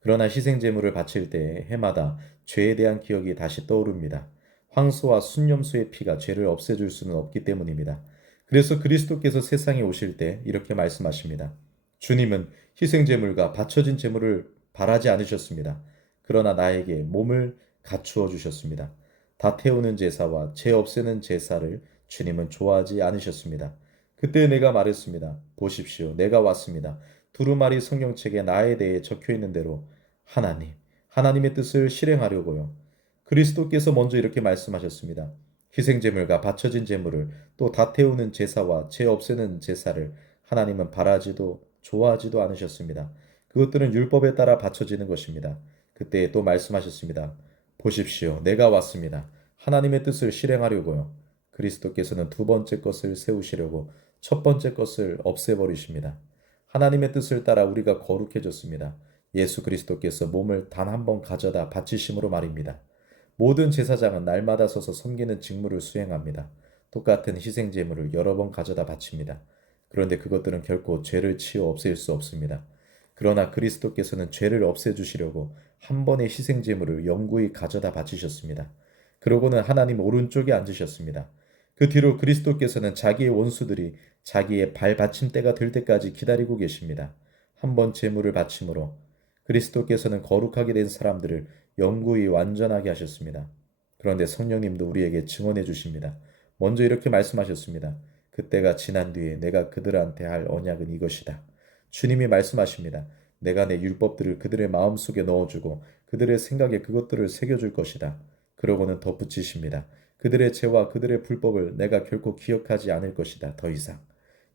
그러나 희생 제물을 바칠 때 해마다 죄에 대한 기억이 다시 떠오릅니다. 황소와 순념소의 피가 죄를 없애줄 수는 없기 때문입니다. 그래서 그리스도께서 세상에 오실 때 이렇게 말씀하십니다. 주님은 희생제물과 바쳐진 제물을 바라지 않으셨습니다. 그러나 나에게 몸을 갖추어 주셨습니다. 다 태우는 제사와 죄 없애는 제사를 주님은 좋아하지 않으셨습니다. 그때 내가 말했습니다. 보십시오. 내가 왔습니다. 두루마리 성경책에 나에 대해 적혀 있는 대로 하나님의 뜻을 실행하려고요. 그리스도께서 먼저 이렇게 말씀하셨습니다. 희생제물과 바쳐진 제물을 또 다 태우는 제사와 죄 없애는 제사를 하나님은 바라지도 좋아하지도 않으셨습니다. 그것들은 율법에 따라 바쳐지는 것입니다. 그때 또 말씀하셨습니다. 보십시오. 내가 왔습니다. 하나님의 뜻을 실행하려고요. 그리스도께서는 두 번째 것을 세우시려고 첫 번째 것을 없애버리십니다. 하나님의 뜻을 따라 우리가 거룩해졌습니다. 예수 그리스도께서 몸을 단 한 번 가져다 바치심으로 말입니다. 모든 제사장은 날마다 서서 섬기는 직무를 수행합니다. 똑같은 희생 제물을 여러 번 가져다 바칩니다. 그런데 그것들은 결코 죄를 치워 없앨 수 없습니다. 그러나 그리스도께서는 죄를 없애주시려고 한 번의 희생 제물을 영구히 가져다 바치셨습니다. 그러고는 하나님 오른쪽에 앉으셨습니다. 그 뒤로 그리스도께서는 자기의 원수들이 자기의 발 받침대가 될 때까지 기다리고 계십니다. 한 번 제물을 바침으로 그리스도께서는 거룩하게 된 사람들을 영구히 완전하게 하셨습니다. 그런데 성령님도 우리에게 증언해 주십니다. 먼저 이렇게 말씀하셨습니다. 그때가 지난 뒤에 내가 그들한테 할 언약은 이것이다. 주님이 말씀하십니다. 내가 내 율법들을 그들의 마음속에 넣어주고 그들의 생각에 그것들을 새겨줄 것이다. 그러고는 덧붙이십니다. 그들의 죄와 그들의 불법을 내가 결코 기억하지 않을 것이다. 더 이상.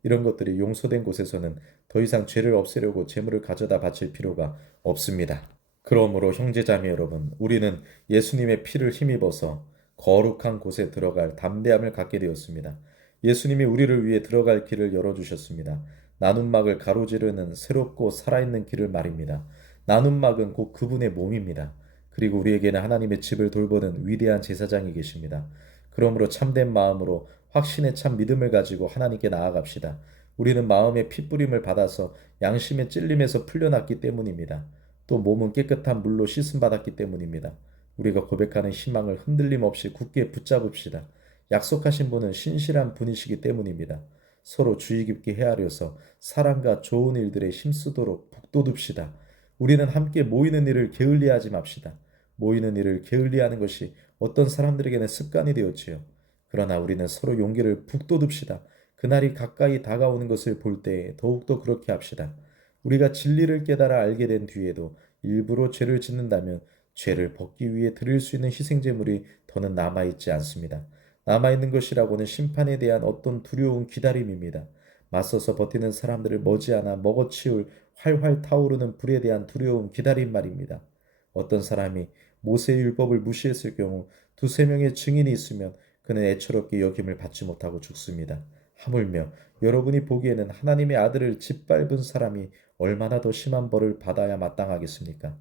이런 것들이 용서된 곳에서는 더 이상 죄를 없애려고 제물을 가져다 바칠 필요가 없습니다. 그러므로 형제자매 여러분, 우리는 예수님의 피를 힘입어서 거룩한 곳에 들어갈 담대함을 갖게 되었습니다. 예수님이 우리를 위해 들어갈 길을 열어주셨습니다. 나눔막을 가로지르는 새롭고 살아있는 길을 말입니다. 나눔막은 곧 그분의 몸입니다. 그리고 우리에게는 하나님의 집을 돌보는 위대한 제사장이 계십니다. 그러므로 참된 마음으로 확신의 참 믿음을 가지고 하나님께 나아갑시다. 우리는 마음의 핏부림을 받아서 양심의 찔림에서 풀려났기 때문입니다. 또 몸은 깨끗한 물로 씻음 받았기 때문입니다. 우리가 고백하는 희망을 흔들림 없이 굳게 붙잡읍시다. 약속하신 분은 신실한 분이시기 때문입니다. 서로 주의 깊게 헤아려서 사랑과 좋은 일들에 힘쓰도록 북돋읍시다. 우리는 함께 모이는 일을 게을리하지 맙시다. 모이는 일을 게을리하는 것이 어떤 사람들에게는 습관이 되었지요. 그러나 우리는 서로 용기를 북돋읍시다. 그날이 가까이 다가오는 것을 볼 때 더욱더 그렇게 합시다. 우리가 진리를 깨달아 알게 된 뒤에도 일부러 죄를 짓는다면 죄를 벗기 위해 드릴 수 있는 희생제물이 더는 남아있지 않습니다. 남아있는 것이라고는 심판에 대한 어떤 두려운 기다림입니다. 맞서서 버티는 사람들을 머지않아 먹어치울 활활 타오르는 불에 대한 두려운 기다림 말입니다. 어떤 사람이 모세의 율법을 무시했을 경우 두세 명의 증인이 있으면 그는 애처롭게 여김을 받지 못하고 죽습니다. 하물며 여러분이 보기에는 하나님의 아들을 짓밟은 사람이 얼마나 더 심한 벌을 받아야 마땅하겠습니까?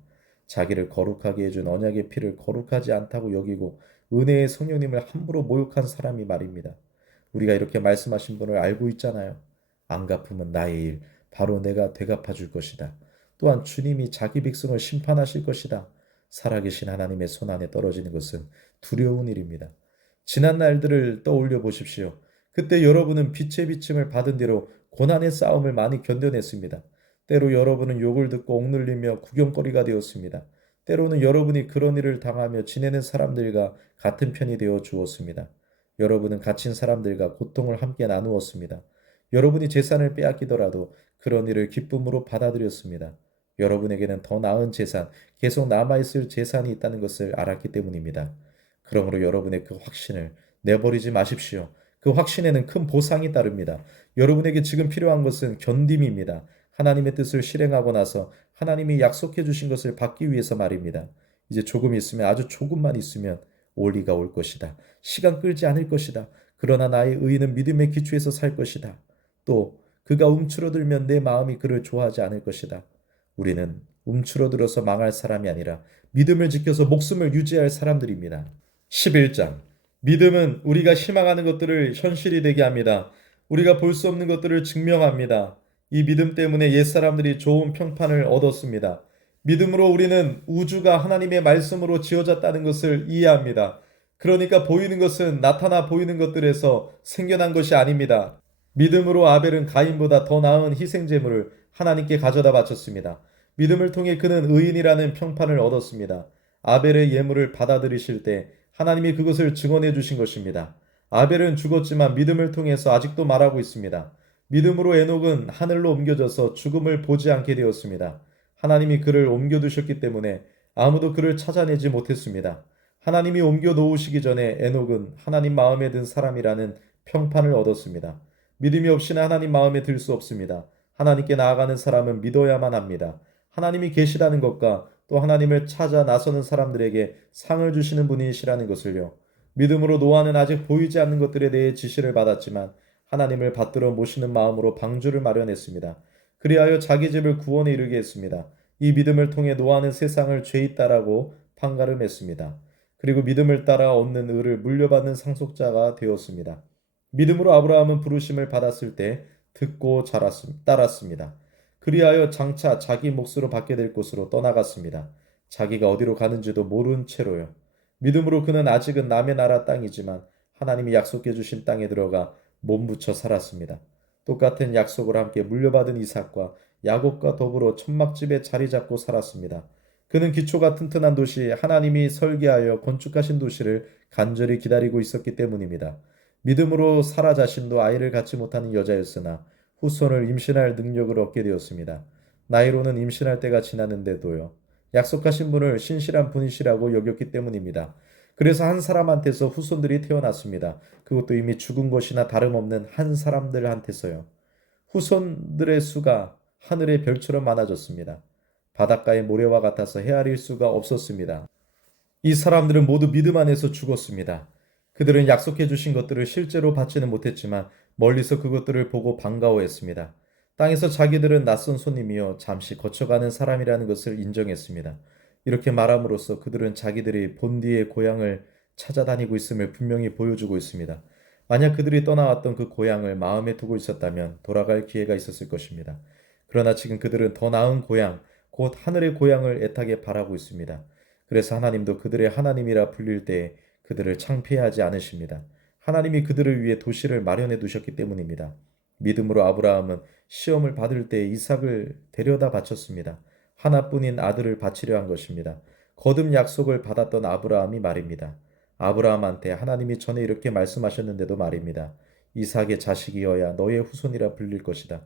자기를 거룩하게 해준 언약의 피를 거룩하지 않다고 여기고 은혜의 성령님을 함부로 모욕한 사람이 말입니다. 우리가 이렇게 말씀하신 분을 알고 있잖아요. 안 갚으면 나의 일, 바로 내가 되갚아 줄 것이다. 또한 주님이 자기 백성을 심판하실 것이다. 살아계신 하나님의 손 안에 떨어지는 것은 두려운 일입니다. 지난 날들을 떠올려 보십시오. 그때 여러분은 빛의 비침을 받은 뒤로 고난의 싸움을 많이 견뎌냈습니다. 때로 여러분은 욕을 듣고 억눌리며 구경거리가 되었습니다. 때로는 여러분이 그런 일을 당하며 지내는 사람들과 같은 편이 되어 주었습니다. 여러분은 갇힌 사람들과 고통을 함께 나누었습니다. 여러분이 재산을 빼앗기더라도 그런 일을 기쁨으로 받아들였습니다. 여러분에게는 더 나은 재산, 계속 남아있을 재산이 있다는 것을 알았기 때문입니다. 그러므로 여러분의 그 확신을 내버리지 마십시오. 그 확신에는 큰 보상이 따릅니다. 여러분에게 지금 필요한 것은 견딤입니다. 하나님의 뜻을 실행하고 나서 하나님이 약속해 주신 것을 받기 위해서 말입니다. 이제 조금 있으면, 아주 조금만 있으면 올리가 올 것이다. 시간 끌지 않을 것이다. 그러나 나의 의인은 믿음의 기초에서 살 것이다. 또 그가 움츠러들면 내 마음이 그를 좋아하지 않을 것이다. 우리는 움츠러들어서 망할 사람이 아니라 믿음을 지켜서 목숨을 유지할 사람들입니다. 11장. 믿음은 우리가 희망하는 것들을 현실이 되게 합니다. 우리가 볼 수 없는 것들을 증명합니다. 이 믿음 때문에 옛사람들이 좋은 평판을 얻었습니다. 믿음으로 우리는 우주가 하나님의 말씀으로 지어졌다는 것을 이해합니다. 그러니까 보이는 것은 나타나 보이는 것들에서 생겨난 것이 아닙니다. 믿음으로 아벨은 가인보다 더 나은 희생제물을 하나님께 가져다 바쳤습니다. 믿음을 통해 그는 의인이라는 평판을 얻었습니다. 아벨의 예물을 받아들이실 때 하나님이 그것을 증언해 주신 것입니다. 아벨은 죽었지만 믿음을 통해서 아직도 말하고 있습니다. 믿음으로 에녹은 하늘로 옮겨져서 죽음을 보지 않게 되었습니다. 하나님이 그를 옮겨두셨기 때문에 아무도 그를 찾아내지 못했습니다. 하나님이 옮겨 놓으시기 전에 에녹은 하나님 마음에 든 사람이라는 평판을 얻었습니다. 믿음이 없이는 하나님 마음에 들 수 없습니다. 하나님께 나아가는 사람은 믿어야만 합니다. 하나님이 계시다는 것과 또 하나님을 찾아 나서는 사람들에게 상을 주시는 분이시라는 것을요. 믿음으로 노아는 아직 보이지 않는 것들에 대해 지시를 받았지만 하나님을 받들어 모시는 마음으로 방주를 마련했습니다. 그리하여 자기 집을 구원에 이르게 했습니다. 이 믿음을 통해 노아는 세상을 죄 있다라고 판가름했습니다. 그리고 믿음을 따라 얻는 의를 물려받는 상속자가 되었습니다. 믿음으로 아브라함은 부르심을 받았을 때 듣고 따랐습니다. 그리하여 장차 자기 몫으로 받게 될 곳으로 떠나갔습니다. 자기가 어디로 가는지도 모른 채로요. 믿음으로 그는 아직은 남의 나라 땅이지만 하나님이 약속해 주신 땅에 들어가 몸부쳐 살았습니다. 똑같은 약속을 함께 물려받은 이삭과 야곱과 더불어 천막집에 자리 잡고 살았습니다. 그는 기초가 튼튼한 도시, 하나님이 설계하여 건축하신 도시를 간절히 기다리고 있었기 때문입니다. 믿음으로 사라 자신도 아이를 갖지 못하는 여자였으나 후손을 임신할 능력을 얻게 되었습니다. 나이로는 임신할 때가 지났는데도요. 약속하신 분을 신실한 분이시라고 여겼기 때문입니다. 그래서 한 사람한테서 후손들이 태어났습니다. 그것도 이미 죽은 것이나 다름없는 한 사람들한테서요. 후손들의 수가 하늘의 별처럼 많아졌습니다. 바닷가의 모래와 같아서 헤아릴 수가 없었습니다. 이 사람들은 모두 믿음 안에서 죽었습니다. 그들은 약속해 주신 것들을 실제로 받지는 못했지만 멀리서 그것들을 보고 반가워했습니다. 땅에서 자기들은 낯선 손님이요 잠시 거쳐가는 사람이라는 것을 인정했습니다. 이렇게 말함으로써 그들은 자기들이 본디의 고향을 찾아다니고 있음을 분명히 보여주고 있습니다. 만약 그들이 떠나왔던 그 고향을 마음에 두고 있었다면 돌아갈 기회가 있었을 것입니다. 그러나 지금 그들은 더 나은 고향, 곧 하늘의 고향을 애타게 바라고 있습니다. 그래서 하나님도 그들의 하나님이라 불릴 때에 그들을 창피하지 않으십니다. 하나님이 그들을 위해 도시를 마련해 두셨기 때문입니다. 믿음으로 아브라함은 시험을 받을 때 이삭을 데려다 바쳤습니다. 하나뿐인 아들을 바치려 한 것입니다. 거듭 약속을 받았던 아브라함이 말입니다. 아브라함한테 하나님이 전에 이렇게 말씀하셨는데도 말입니다. 이삭의 자식이어야 너의 후손이라 불릴 것이다.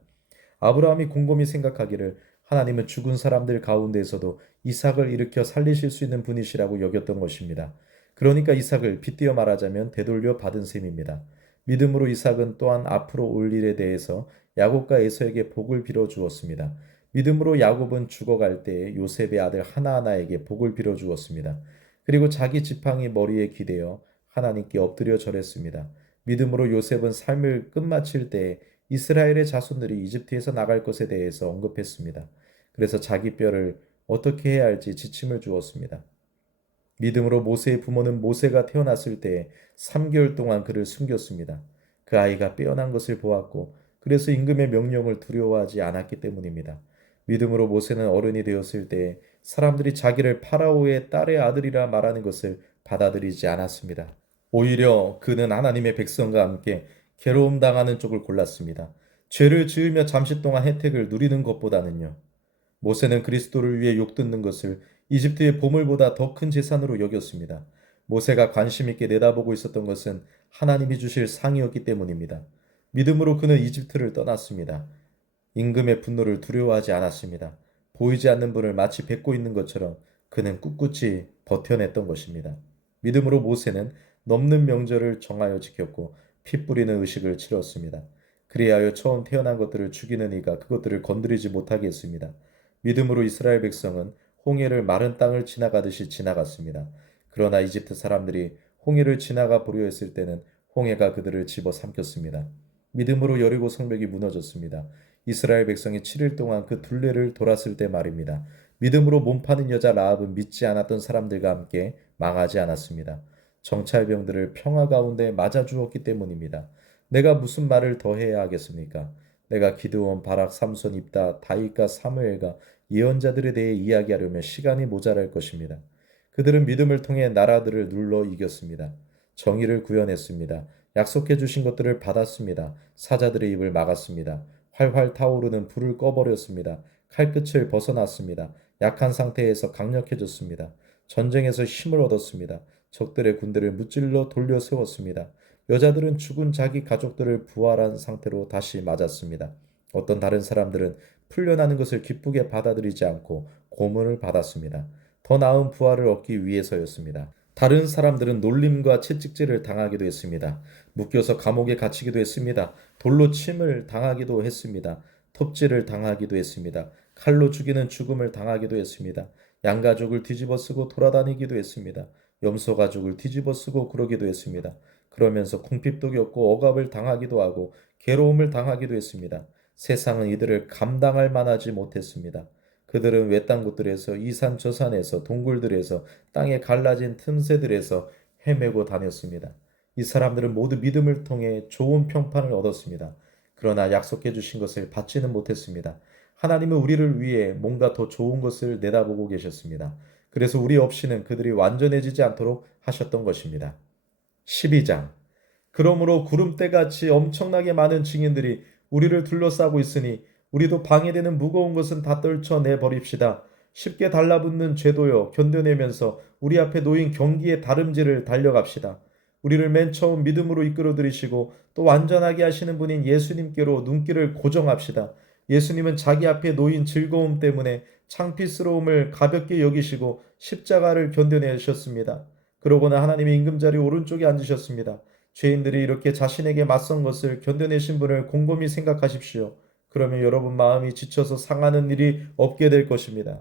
아브라함이 곰곰이 생각하기를 하나님은 죽은 사람들 가운데에서도 이삭을 일으켜 살리실 수 있는 분이시라고 여겼던 것입니다. 그러니까 이삭을 빗대어 말하자면 되돌려 받은 셈입니다. 믿음으로 이삭은 또한 앞으로 올 일에 대해서 야곱과 에서에게 복을 빌어 주었습니다. 믿음으로 야곱은 죽어갈 때에 요셉의 아들 하나하나에게 복을 빌어 주었습니다. 그리고 자기 지팡이 머리에 기대어 하나님께 엎드려 절했습니다. 믿음으로 요셉은 삶을 끝마칠 때 이스라엘의 자손들이 이집트에서 나갈 것에 대해서 언급했습니다. 그래서 자기 뼈를 어떻게 해야 할지 지침을 주었습니다. 믿음으로 모세의 부모는 모세가 태어났을 때 3개월 동안 그를 숨겼습니다. 그 아이가 빼어난 것을 보았고 그래서 임금의 명령을 두려워하지 않았기 때문입니다. 믿음으로 모세는 어른이 되었을 때 사람들이 자기를 파라오의 딸의 아들이라 말하는 것을 받아들이지 않았습니다. 오히려 그는 하나님의 백성과 함께 괴로움 당하는 쪽을 골랐습니다. 죄를 지으며 잠시 동안 혜택을 누리는 것보다는요. 모세는 그리스도를 위해 욕듣는 것을 이집트의 보물보다 더 큰 재산으로 여겼습니다. 모세가 관심 있게 내다보고 있었던 것은 하나님이 주실 상이었기 때문입니다. 믿음으로 그는 이집트를 떠났습니다. 임금의 분노를 두려워하지 않았습니다. 보이지 않는 분을 마치 뵙고 있는 것처럼 그는 꿋꿋이 버텨냈던 것입니다. 믿음으로 모세는 넘는 명절을 정하여 지켰고 피 뿌리는 의식을 치렀습니다. 그리하여 처음 태어난 것들을 죽이는 이가 그것들을 건드리지 못하게 했습니다. 믿음으로 이스라엘 백성은 홍해를 마른 땅을 지나가듯이 지나갔습니다. 그러나 이집트 사람들이 홍해를 지나가 보려 했을 때는 홍해가 그들을 집어삼켰습니다. 믿음으로 여리고 성벽이 무너졌습니다. 이스라엘 백성이 7일 동안 그 둘레를 돌았을 때 말입니다. 믿음으로 몸 파는 여자 라합은 믿지 않았던 사람들과 함께 망하지 않았습니다. 정찰병들을 평화 가운데 맞아 주었기 때문입니다. 내가 무슨 말을 더 해야 하겠습니까? 내가 기드온, 바락, 삼손, 입다, 다윗과 사무엘과 예언자들에 대해 이야기하려면 시간이 모자랄 것입니다. 그들은 믿음을 통해 나라들을 눌러 이겼습니다. 정의를 구현했습니다. 약속해 주신 것들을 받았습니다. 사자들의 입을 막았습니다. 활활 타오르는 불을 꺼버렸습니다. 칼끝을 벗어났습니다. 약한 상태에서 강력해졌습니다. 전쟁에서 힘을 얻었습니다. 적들의 군대를 무찔러 돌려 세웠습니다. 여자들은 죽은 자기 가족들을 부활한 상태로 다시 맞았습니다. 어떤 다른 사람들은 풀려나는 것을 기쁘게 받아들이지 않고 고문을 받았습니다. 더 나은 부활을 얻기 위해서였습니다. 다른 사람들은 놀림과 채찍질을 당하기도 했습니다. 묶여서 감옥에 갇히기도 했습니다. 돌로 침을 당하기도 했습니다. 톱질을 당하기도 했습니다. 칼로 죽이는 죽음을 당하기도 했습니다. 양가족을 뒤집어쓰고 돌아다니기도 했습니다. 염소 가족을 뒤집어쓰고 그러기도 했습니다. 그러면서 궁핍도 겪고 억압을 당하기도 하고 괴로움을 당하기도 했습니다. 세상은 이들을 감당할 만하지 못했습니다. 그들은 외딴 곳들에서 이산 저산에서 동굴들에서 땅에 갈라진 틈새들에서 헤매고 다녔습니다. 이 사람들은 모두 믿음을 통해 좋은 평판을 얻었습니다. 그러나 약속해 주신 것을 받지는 못했습니다. 하나님은 우리를 위해 뭔가 더 좋은 것을 내다보고 계셨습니다. 그래서 우리 없이는 그들이 완전해지지 않도록 하셨던 것입니다. 12장. 그러므로 구름대같이 엄청나게 많은 증인들이 우리를 둘러싸고 있으니 우리도 방해되는 무거운 것은 다 떨쳐내 버립시다. 쉽게 달라붙는 죄도요 견뎌내면서 우리 앞에 놓인 경기의 다름질을 달려갑시다. 우리를 맨 처음 믿음으로 이끌어 들이시고 또 완전하게 하시는 분인 예수님께로 눈길을 고정합시다. 예수님은 자기 앞에 놓인 즐거움 때문에 창피스러움을 가볍게 여기시고 십자가를 견뎌내셨습니다. 그러고는 하나님의 임금자리 오른쪽에 앉으셨습니다. 죄인들이 이렇게 자신에게 맞선 것을 견뎌내신 분을 곰곰이 생각하십시오. 그러면 여러분 마음이 지쳐서 상하는 일이 없게 될 것입니다.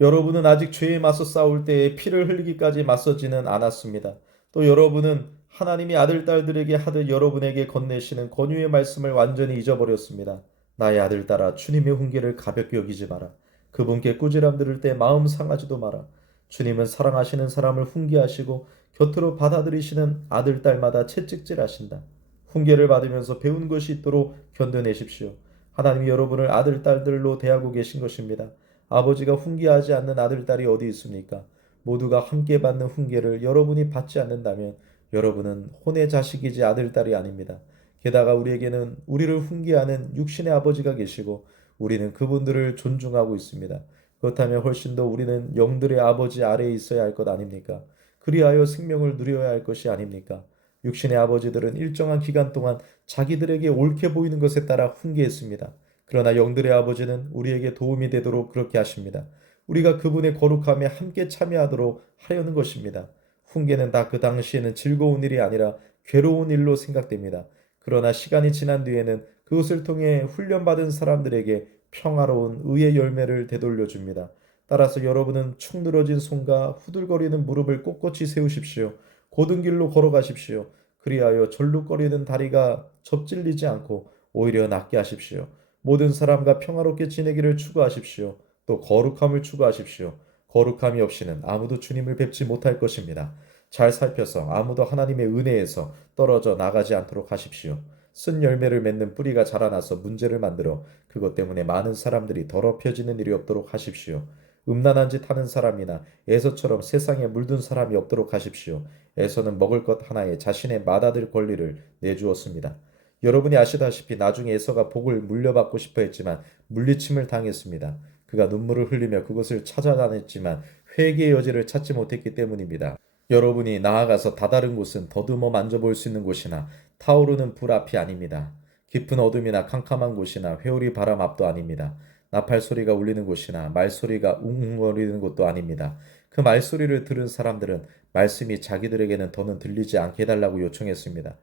여러분은 아직 죄에 맞서 싸울 때에 피를 흘리기까지 맞서지는 않았습니다. 또 여러분은 하나님이 아들, 딸들에게 하듯 여러분에게 건네시는 권유의 말씀을 완전히 잊어버렸습니다. 나의 아들, 딸아, 주님의 훈계를 가볍게 여기지 마라. 그분께 꾸지람 들을 때 마음 상하지도 마라. 주님은 사랑하시는 사람을 훈계하시고 곁으로 받아들이시는 아들, 딸마다 채찍질하신다. 훈계를 받으면서 배운 것이 있도록 견뎌내십시오. 하나님이 여러분을 아들, 딸들로 대하고 계신 것입니다. 아버지가 훈계하지 않는 아들, 딸이 어디 있습니까? 모두가 함께 받는 훈계를 여러분이 받지 않는다면 여러분은 혼의 자식이지 아들, 딸이 아닙니다. 게다가 우리에게는 우리를 훈계하는 육신의 아버지가 계시고 우리는 그분들을 존중하고 있습니다. 그렇다면 훨씬 더 우리는 영들의 아버지 아래에 있어야 할 것 아닙니까? 그리하여 생명을 누려야 할 것이 아닙니까? 육신의 아버지들은 일정한 기간 동안 자기들에게 옳게 보이는 것에 따라 훈계했습니다. 그러나 영들의 아버지는 우리에게 도움이 되도록 그렇게 하십니다. 우리가 그분의 거룩함에 함께 참여하도록 하려는 것입니다. 훈계는 다 그 당시에는 즐거운 일이 아니라 괴로운 일로 생각됩니다. 그러나 시간이 지난 뒤에는 그것을 통해 훈련받은 사람들에게 평화로운 의의 열매를 되돌려 줍니다. 따라서 여러분은 축 늘어진 손과 후들거리는 무릎을 꼿꼿이 세우십시오. 고든 길로 걸어가십시오. 그리하여 절룩거리는 다리가 접질리지 않고 오히려 낫게 하십시오. 모든 사람과 평화롭게 지내기를 추구하십시오. 또 거룩함을 추구하십시오. 거룩함이 없이는 아무도 주님을 뵙지 못할 것입니다. 잘 살펴서 아무도 하나님의 은혜에서 떨어져 나가지 않도록 하십시오. 쓴 열매를 맺는 뿌리가 자라나서 문제를 만들어 그것 때문에 많은 사람들이 더럽혀지는 일이 없도록 하십시오. 음란한 짓 하는 사람이나 에서처럼 세상에 물든 사람이 없도록 하십시오. 에서는 먹을 것 하나에 자신의 맏아들 권리를 내주었습니다. 여러분이 아시다시피 나중에 에서가 복을 물려받고 싶어 했지만 물리침을 당했습니다. 그가 눈물을 흘리며 그것을 찾아다녔지만 회개의 여지를 찾지 못했기 때문입니다. 여러분이 나아가서 다다른 곳은 더듬어 만져볼 수 있는 곳이나 타오르는 불 앞이 아닙니다. 깊은 어둠이나 캄캄한 곳이나 회오리 바람 앞도 아닙니다. 나팔 소리가 울리는 곳이나 말소리가 웅웅거리는 곳도 아닙니다. 그 말소리를 들은 사람들은 말씀이 자기들에게는 더는 들리지 않게 해달라고 요청했습니다.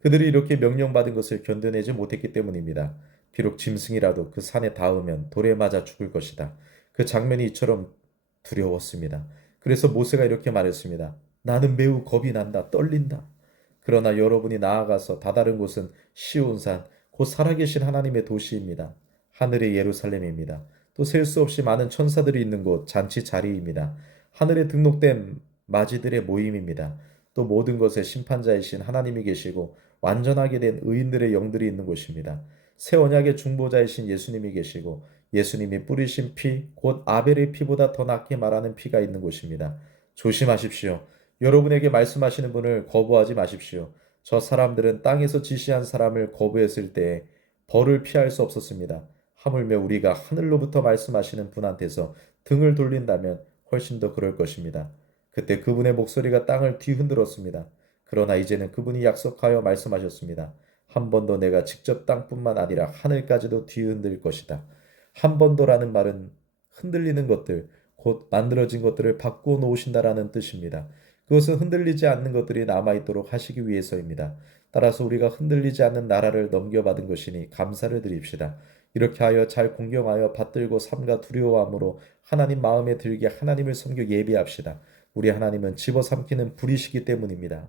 그들이 이렇게 명령받은 것을 견뎌내지 못했기 때문입니다. 비록 짐승이라도 그 산에 닿으면 돌에 맞아 죽을 것이다. 그 장면이 이처럼 두려웠습니다. 그래서 모세가 이렇게 말했습니다. 나는 매우 겁이 난다. 떨린다. 그러나 여러분이 나아가서 다다른 곳은 시온산, 곧 살아계신 하나님의 도시입니다. 하늘의 예루살렘입니다. 또 셀 수 없이 많은 천사들이 있는 곳, 잔치 자리입니다. 하늘에 등록된 마지들의 모임입니다. 또 모든 것의 심판자이신 하나님이 계시고 완전하게 된 의인들의 영들이 있는 곳입니다. 새 언약의 중보자이신 예수님이 계시고 예수님이 뿌리신 피, 곧 아벨의 피보다 더 낫게 말하는 피가 있는 곳입니다. 조심하십시오. 여러분에게 말씀하시는 분을 거부하지 마십시오. 저 사람들은 땅에서 지시한 사람을 거부했을 때 벌을 피할 수 없었습니다. 하물며 우리가 하늘로부터 말씀하시는 분한테서 등을 돌린다면 훨씬 더 그럴 것입니다. 그때 그분의 목소리가 땅을 뒤흔들었습니다. 그러나 이제는 그분이 약속하여 말씀하셨습니다. 한 번 더 내가 직접 땅뿐만 아니라 하늘까지도 뒤흔들 것이다. 한 번 더라는 말은 흔들리는 것들, 곧 만들어진 것들을 바꾸어 놓으신다라는 뜻입니다. 그것은 흔들리지 않는 것들이 남아있도록 하시기 위해서입니다. 따라서 우리가 흔들리지 않는 나라를 넘겨받은 것이니 감사를 드립시다. 이렇게 하여 잘 공경하여 받들고 삼가 두려워함으로 하나님 마음에 들게 하나님을 섬겨 예비합시다. 우리 하나님은 집어삼키는 불이시기 때문입니다.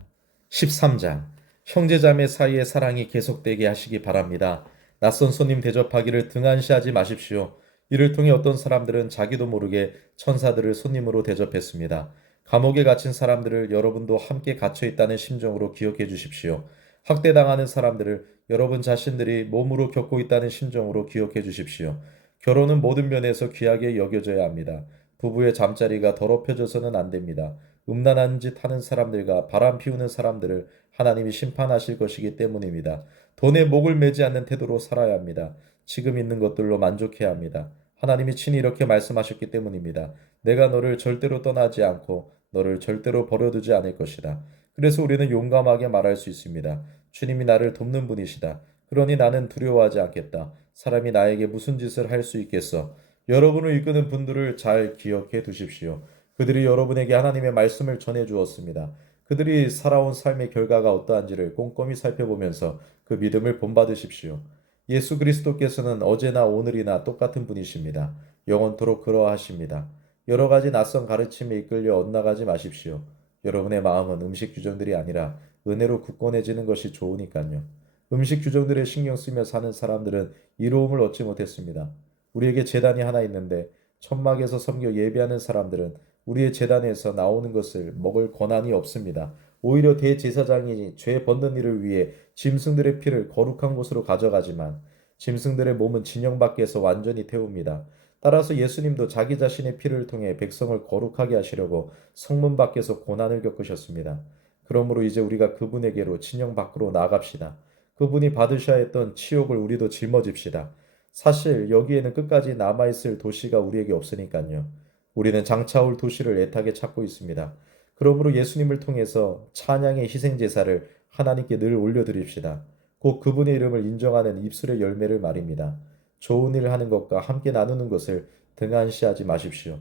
13장 형제자매 사이의 사랑이 계속되게 하시기 바랍니다. 낯선 손님 대접하기를 등한시하지 마십시오. 이를 통해 어떤 사람들은 자기도 모르게 천사들을 손님으로 대접했습니다. 감옥에 갇힌 사람들을 여러분도 함께 갇혀 있다는 심정으로 기억해 주십시오. 학대당하는 사람들을 여러분 자신들이 몸으로 겪고 있다는 심정으로 기억해 주십시오. 결혼은 모든 면에서 귀하게 여겨져야 합니다. 부부의 잠자리가 더럽혀져서는 안 됩니다. 음란한 짓 하는 사람들과 바람 피우는 사람들을 하나님이 심판하실 것이기 때문입니다. 돈에 목을 매지 않는 태도로 살아야 합니다. 지금 있는 것들로 만족해야 합니다. 하나님이 친히 이렇게 말씀하셨기 때문입니다. 내가 너를 절대로 떠나지 않고 너를 절대로 버려두지 않을 것이다. 그래서 우리는 용감하게 말할 수 있습니다. 주님이 나를 돕는 분이시다. 그러니 나는 두려워하지 않겠다. 사람이 나에게 무슨 짓을 할 수 있겠어? 여러분을 이끄는 분들을 잘 기억해 두십시오. 그들이 여러분에게 하나님의 말씀을 전해 주었습니다. 그들이 살아온 삶의 결과가 어떠한지를 꼼꼼히 살펴보면서 그 믿음을 본받으십시오. 예수 그리스도께서는 어제나 오늘이나 똑같은 분이십니다. 영원토록 그러하십니다. 여러 가지 낯선 가르침에 이끌려 엇나가지 마십시오. 여러분의 마음은 음식 규정들이 아니라 은혜로 굳건해지는 것이 좋으니까요. 음식 규정들에 신경 쓰며 사는 사람들은 이로움을 얻지 못했습니다. 우리에게 제단이 하나 있는데 천막에서 섬겨 예배하는 사람들은 우리의 제단에서 나오는 것을 먹을 권한이 없습니다. 오히려 대제사장이 죄 벗는 일을 위해 짐승들의 피를 거룩한 곳으로 가져가지만 짐승들의 몸은 진영 밖에서 완전히 태웁니다. 따라서 예수님도 자기 자신의 피를 통해 백성을 거룩하게 하시려고 성문 밖에서 고난을 겪으셨습니다. 그러므로 이제 우리가 그분에게로 진영 밖으로 나아갑시다. 그분이 받으셔야 했던 치욕을 우리도 짊어집시다. 사실 여기에는 끝까지 남아있을 도시가 우리에게 없으니까요. 우리는 장차올 도시를 애타게 찾고 있습니다. 그러므로 예수님을 통해서 찬양의 희생제사를 하나님께 늘 올려드립시다. 곧 그분의 이름을 인정하는 입술의 열매를 말입니다. 좋은 일을 하는 것과 함께 나누는 것을 등한시하지 마십시오.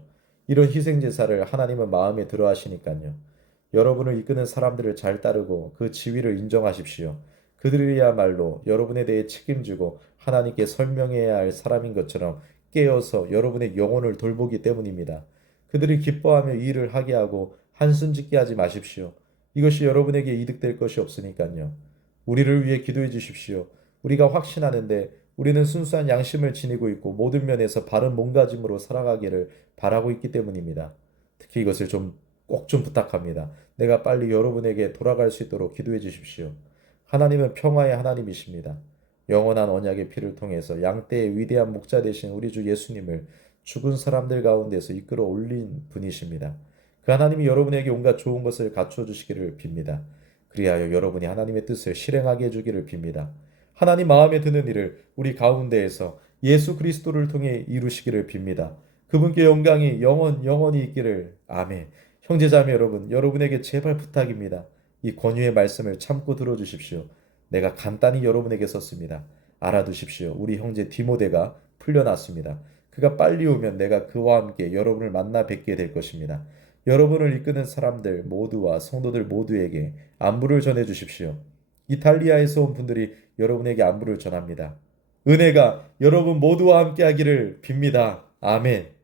이런 희생제사를 하나님은 마음에 들어 하시니까요. 여러분을 이끄는 사람들을 잘 따르고 그 지위를 인정하십시오. 그들이야말로 여러분에 대해 책임지고 하나님께 설명해야 할 사람인 것처럼 깨어서 여러분의 영혼을 돌보기 때문입니다. 그들이 기뻐하며 이 일을 하게 하고 한숨 짓게 하지 마십시오. 이것이 여러분에게 이득될 것이 없으니까요. 우리를 위해 기도해 주십시오. 우리가 확신하는데 우리는 순수한 양심을 지니고 있고 모든 면에서 바른 몸가짐으로 살아가기를 바라고 있기 때문입니다. 특히 이것을 꼭 좀 부탁합니다. 내가 빨리 여러분에게 돌아갈 수 있도록 기도해 주십시오. 하나님은 평화의 하나님이십니다. 영원한 언약의 피를 통해서 양떼의 위대한 목자 되신 우리 주 예수님을 죽은 사람들 가운데서 이끌어 올린 분이십니다. 그 하나님이 여러분에게 온갖 좋은 것을 갖추어 주시기를 빕니다. 그리하여 여러분이 하나님의 뜻을 실행하게 해주기를 빕니다. 하나님 마음에 드는 일을 우리 가운데에서 예수 그리스도를 통해 이루시기를 빕니다. 그분께 영광이 영원히 있기를. 아멘. 형제자매 여러분, 여러분에게 제발 부탁입니다. 이 권유의 말씀을 참고 들어주십시오. 내가 간단히 여러분에게 썼습니다. 알아두십시오. 우리 형제 디모데가 풀려났습니다. 그가 빨리 오면 내가 그와 함께 여러분을 만나 뵙게 될 것입니다. 여러분을 이끄는 사람들 모두와 성도들 모두에게 안부를 전해 주십시오. 이탈리아에서 온 분들이 여러분에게 안부를 전합니다. 은혜가 여러분 모두와 함께 하기를 빕니다. 아멘.